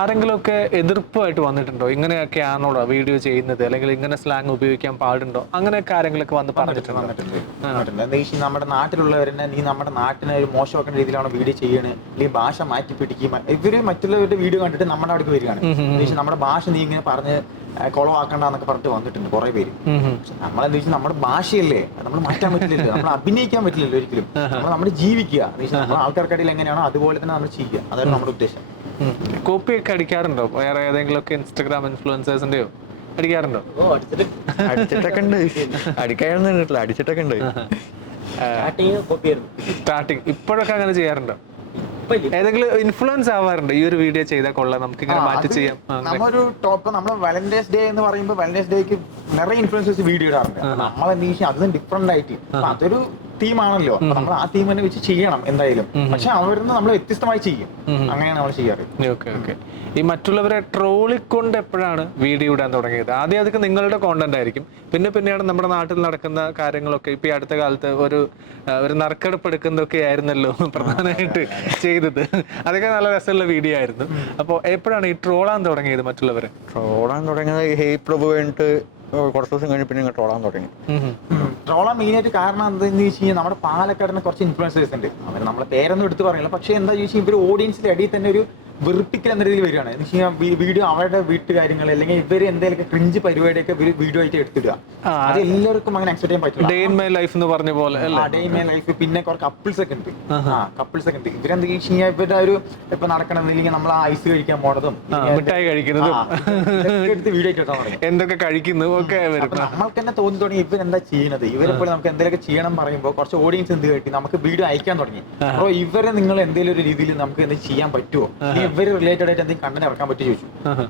ആരെങ്കിലും ഒക്കെ എതിർപ്പായിട്ട് വന്നിട്ടുണ്ടോ? ഇങ്ങനെയൊക്കെ ആണോടോ വീഡിയോ ചെയ്യുന്നത്, അല്ലെങ്കിൽ ഇങ്ങനെ സ്ലാങ് ഉപയോഗിക്കാൻ പാടുണ്ടോ, അങ്ങനെയൊക്കെ ആരെങ്കിലും വന്ന് വന്നിട്ടുണ്ട്. നമ്മുടെ നാട്ടിലുള്ളവരെന്നെ നീ നമ്മുടെ നാട്ടിനെ ഒരു മോശമാക്കുന്ന രീതിയിലാണ് വീഡിയോ ചെയ്യണത്, അല്ലെങ്കിൽ ഭാഷ മാറ്റി പിടിക്കും. ഇവര് മറ്റുള്ളവരുടെ വീഡിയോ കണ്ടിട്ട് നമ്മുടെ അവിടേക്ക് വരികയാണ്. നമ്മുടെ ഭാഷ നീ ഇങ്ങനെ പറഞ്ഞ് കുളവാക്കണ്ടെന്നൊക്കെ പറഞ്ഞിട്ട് വന്നിട്ടുണ്ട് കുറെ പേര്. നമ്മളെന്താ വെച്ചാൽ നമ്മുടെ ഭാഷയല്ലേ, നമ്മൾ മാറ്റാൻ പറ്റില്ലല്ലോ, നമ്മൾ അഭിനയിക്കാൻ പറ്റില്ലല്ലോ ഒരിക്കലും. നമ്മൾ ജീവിക്കുക, നമ്മുടെ ആൾക്കാർക്കിടയിൽ എങ്ങനെയാണോ അതുപോലെ തന്നെ നമ്മൾ ചെയ്യുക, അതാണ് നമ്മുടെ ഉദ്ദേശം. കോപ്പി ഒക്കെ അടിക്കാറുണ്ടോ? വേറെ ഏതെങ്കിലും ഒക്കെ ഇൻസ്റ്റാഗ്രാം ഇൻഫ്ലുവൻസേഴ്സിന്റെയോ അടിക്കാറുണ്ടോ? അടിച്ചിട്ടൊക്കെ ഉണ്ട്, അടിക്കാനൊന്നും കിട്ടില്ല, അടിച്ചിട്ടൊക്കെ ഉണ്ട്. സ്റ്റാർട്ടിങ് ഇപ്പോഴൊക്കെ അങ്ങനെ ചെയ്യാറുണ്ടോ? ഏതെങ്കിലും ഇൻഫ്ലുവൻസ് ആവാറുണ്ട്, ഈ ഒരു വീഡിയോ ചെയ്താൽ കൊള്ളാം, നമുക്ക് ഇങ്ങനെ മാറ്റി ചെയ്യാം? നമ്മളൊരു ടോപ്പ്, നമ്മൾ വാലന്റൈൻസ് ഡേ എന്ന് പറയുമ്പോൾ വാലന്റൈൻസ് ഡേക്ക് നിറയെ ഇൻഫ്ലുവൻസേഴ്സ് വീഡിയോ ഇടാറുണ്ട്. നമ്മളെന്താ വെച്ചാൽ അതിന് ഡിഫറെന്റ് ആയിട്ട്, അതൊരു തീമാണല്ലോ, നമ്മൾ ആ തീം തന്നെ വെച്ച് ചെയ്യണം എന്തായാലും. പക്ഷെ അവരിന്ന് നമ്മൾ വ്യത്യസ്തമായി ചെയ്യും, അങ്ങനെയാണ് നമ്മൾ ചെയ്യാറ്. ഓക്കെ. ഈ മറ്റുള്ളവരെ ട്രോളിക്കൊണ്ട് എപ്പോഴാണ് വീഡിയോ ഇടാൻ തുടങ്ങിയത്? ആദ്യം അതൊക്കെ നിങ്ങളുടെ കോണ്ടന്റ് ആയിരിക്കും, പിന്നെയാണ് നമ്മുടെ നാട്ടിൽ നടക്കുന്ന കാര്യങ്ങളൊക്കെ. ഇപ്പൊ ഈ അടുത്ത കാലത്ത് ഒരു നറുക്കെടുപ്പ് എടുക്കുന്നതൊക്കെ ആയിരുന്നല്ലോ പ്രധാനമായിട്ട് ചെയ്തത്. അതൊക്കെ നല്ല രസമുള്ള വീഡിയോ ആയിരുന്നു. അപ്പോൾ എപ്പോഴാണ് ഈ ട്രോളാൻ തുടങ്ങിയത്? മറ്റുള്ളവരെ ട്രോളാൻ തുടങ്ങിയത് ഹേ പ്രഭു കഴിഞ്ഞിട്ട് കുറച്ച് ദിവസം കഴിഞ്ഞ് പിന്നെ ട്രോളാൻ തുടങ്ങി. ട്രോളാൻ മെയിനായിട്ട് കാരണം എന്താണെന്ന് വെച്ച് കഴിഞ്ഞാൽ നമ്മുടെ പാലക്കാടിന് കുറച്ച് ഇൻഫ്ലുവൻസേഴ്സ് ഉണ്ട്. അവർ നമ്മളെ പേരൊന്നും എടുത്ത് പറയില്ല, പക്ഷെ എന്താ ചോദിച്ചാൽ ഇവർ ഓഡിയൻസിന്റെ ഇടയിൽ തന്നെ ഒരു വെറുപ്പിക്കൽ എന്ന രീതിയിൽ വരികയാണ്. എന്ന് വെച്ച് കഴിഞ്ഞാൽ വീഡിയോ അവരുടെ വീട്ടുകാര്യങ്ങൾ അല്ലെങ്കിൽ ഇവർ എന്തെങ്കിലും ക്രിഞ്ച് പരിപാടിയൊക്കെ വീഡിയോ ആയിട്ട് എടുത്തിടുക. അത് എല്ലാവർക്കും അങ്ങനെ അക്സെപ്റ്റ് ചെയ്യാൻ പറ്റില്ല. ഡേ ഇൻ മൈ ലൈഫ് എന്ന് പറഞ്ഞ പോലെ ഡേ ഇൻ മൈ ലൈഫ്. പിന്നെ കുറച്ച് കപ്പിൾസ് ഒക്കെ ഉണ്ട്. ഇവരെന്താ വെച്ച് കഴിഞ്ഞാൽ ഇവരുടെ ഒരു ഇപ്പൊ നടക്കണമെന്നില്ലെങ്കിൽ നമ്മൾ ഐസ് കഴിക്കാൻ പോണതും മിഠായി കഴിക്കുന്നതും എടുത്ത് വീഡിയോ ഇട്ടാൽ തുടങ്ങി എന്തൊക്കെ കഴിക്കുന്നു ഒക്കെ. നമ്മൾക്ക് തന്നെ തോന്നി തുടങ്ങി ഇവരെന്താ ചെയ്യുന്നത്, ഇവരെപ്പോലെ നമുക്ക് എന്തെങ്കിലുമൊക്കെ ചെയ്യണം പറയുമ്പോൾ കുറച്ച് ഓഡിയൻസ് എന്ത് കേട്ടി നമുക്ക് വീഡിയോ അയക്കാൻ തുടങ്ങി. അപ്പോൾ ഇവരെ നിങ്ങൾ എന്തെങ്കിലും ഒരു രീതിയിൽ നമുക്ക് എന്ത് ചെയ്യാൻ പറ്റുമോ, ഇവര് റിലേറ്റഡ് ആയിട്ട് എന്തെങ്കിലും കണ്ടന്റ് ഇറക്കാൻ പറ്റി ചോദിച്ചു.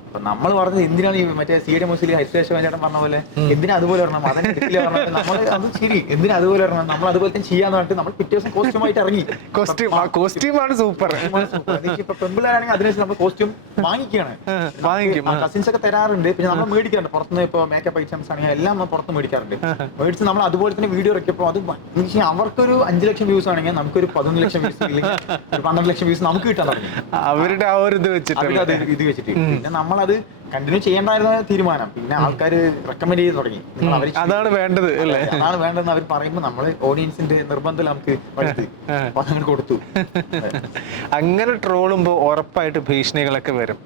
അപ്പൊ നമ്മൾ പറഞ്ഞത് എന്തിനാണ് ഈ മറ്റേ CD മുസ്ലിം ഹരിശേഷം പറഞ്ഞ പോലെ എന്തിനാ അതുപോലെ പറഞ്ഞാൽ അതിനെ എടുക്കില്ല പറഞ്ഞാൽ നമ്മൾ അത് ശരി എന്തിനാ അതുപോലെ പറഞ്ഞാൽ നമ്മൾ അതുപോലെ തന്നെ ചെയ്യാന്ന് പറഞ്ഞിട്ട് നമ്മൾ പിറ്റേ ദിവസം കോസ്റ്റ്യൂമായിട്ട് ഇറങ്ങി. കോസ്റ്റ്യൂമാണ് സൂപ്പർ. ഇപ്പൊ പെമ്പിളാണെങ്കിൽ അതിനനുസരിച്ച് നമ്മൾ കോസ്റ്റ്യൂം വാങ്ങിക്കുകയാണ്. കസിൻസ് ഒക്കെ തരാറുണ്ട്, പിന്നെ നമ്മൾ മേടിക്കാറുണ്ട് പുറത്തുനിന്ന്. ഇപ്പൊ മേക്കപ്പ് ഐറ്റംസ് ആണെങ്കിൽ എല്ലാം നമ്മൾ പുറത്ത് മേടിക്കാറുണ്ട്. മേടിച്ച് നമ്മൾ അതുപോലെ തന്നെ വീഡിയോ ഇറക്കിയപ്പോൾ അത് അവർക്കൊരു 5 ലക്ഷം വ്യൂസ് ആണെങ്കിൽ നമുക്കൊരു 11 ലക്ഷം വ്യൂസ് ഇല്ലെങ്കിൽ ഒരു 12 ലക്ഷം വ്യൂസ് നമുക്ക് കിട്ടാൻ തുടങ്ങി. അവരുടെ ആ ഒരു ഇത് വെച്ചിട്ട് പിന്നെ നമ്മളത് കണ്ടിന്യൂ ചെയ്യേണ്ടായിരുന്ന തീരുമാനം. പിന്നെ ആൾക്കാർ റെക്കമെൻഡ് ചെയ്ത് തുടങ്ങി. അതാണ് വേണ്ടത് അല്ലേ? അതാണ് വേണ്ടതെന്ന് അവർ പറയുമ്പോൾ നമ്മൾ ഓഡിയൻസിന്റെ നിർബന്ധം നമുക്ക് അങ്ങനെ കൊടുത്തു. അങ്ങനെ ട്രോളുമ്പോ ഉറപ്പായിട്ട് ഭീഷണികളൊക്കെ വരും.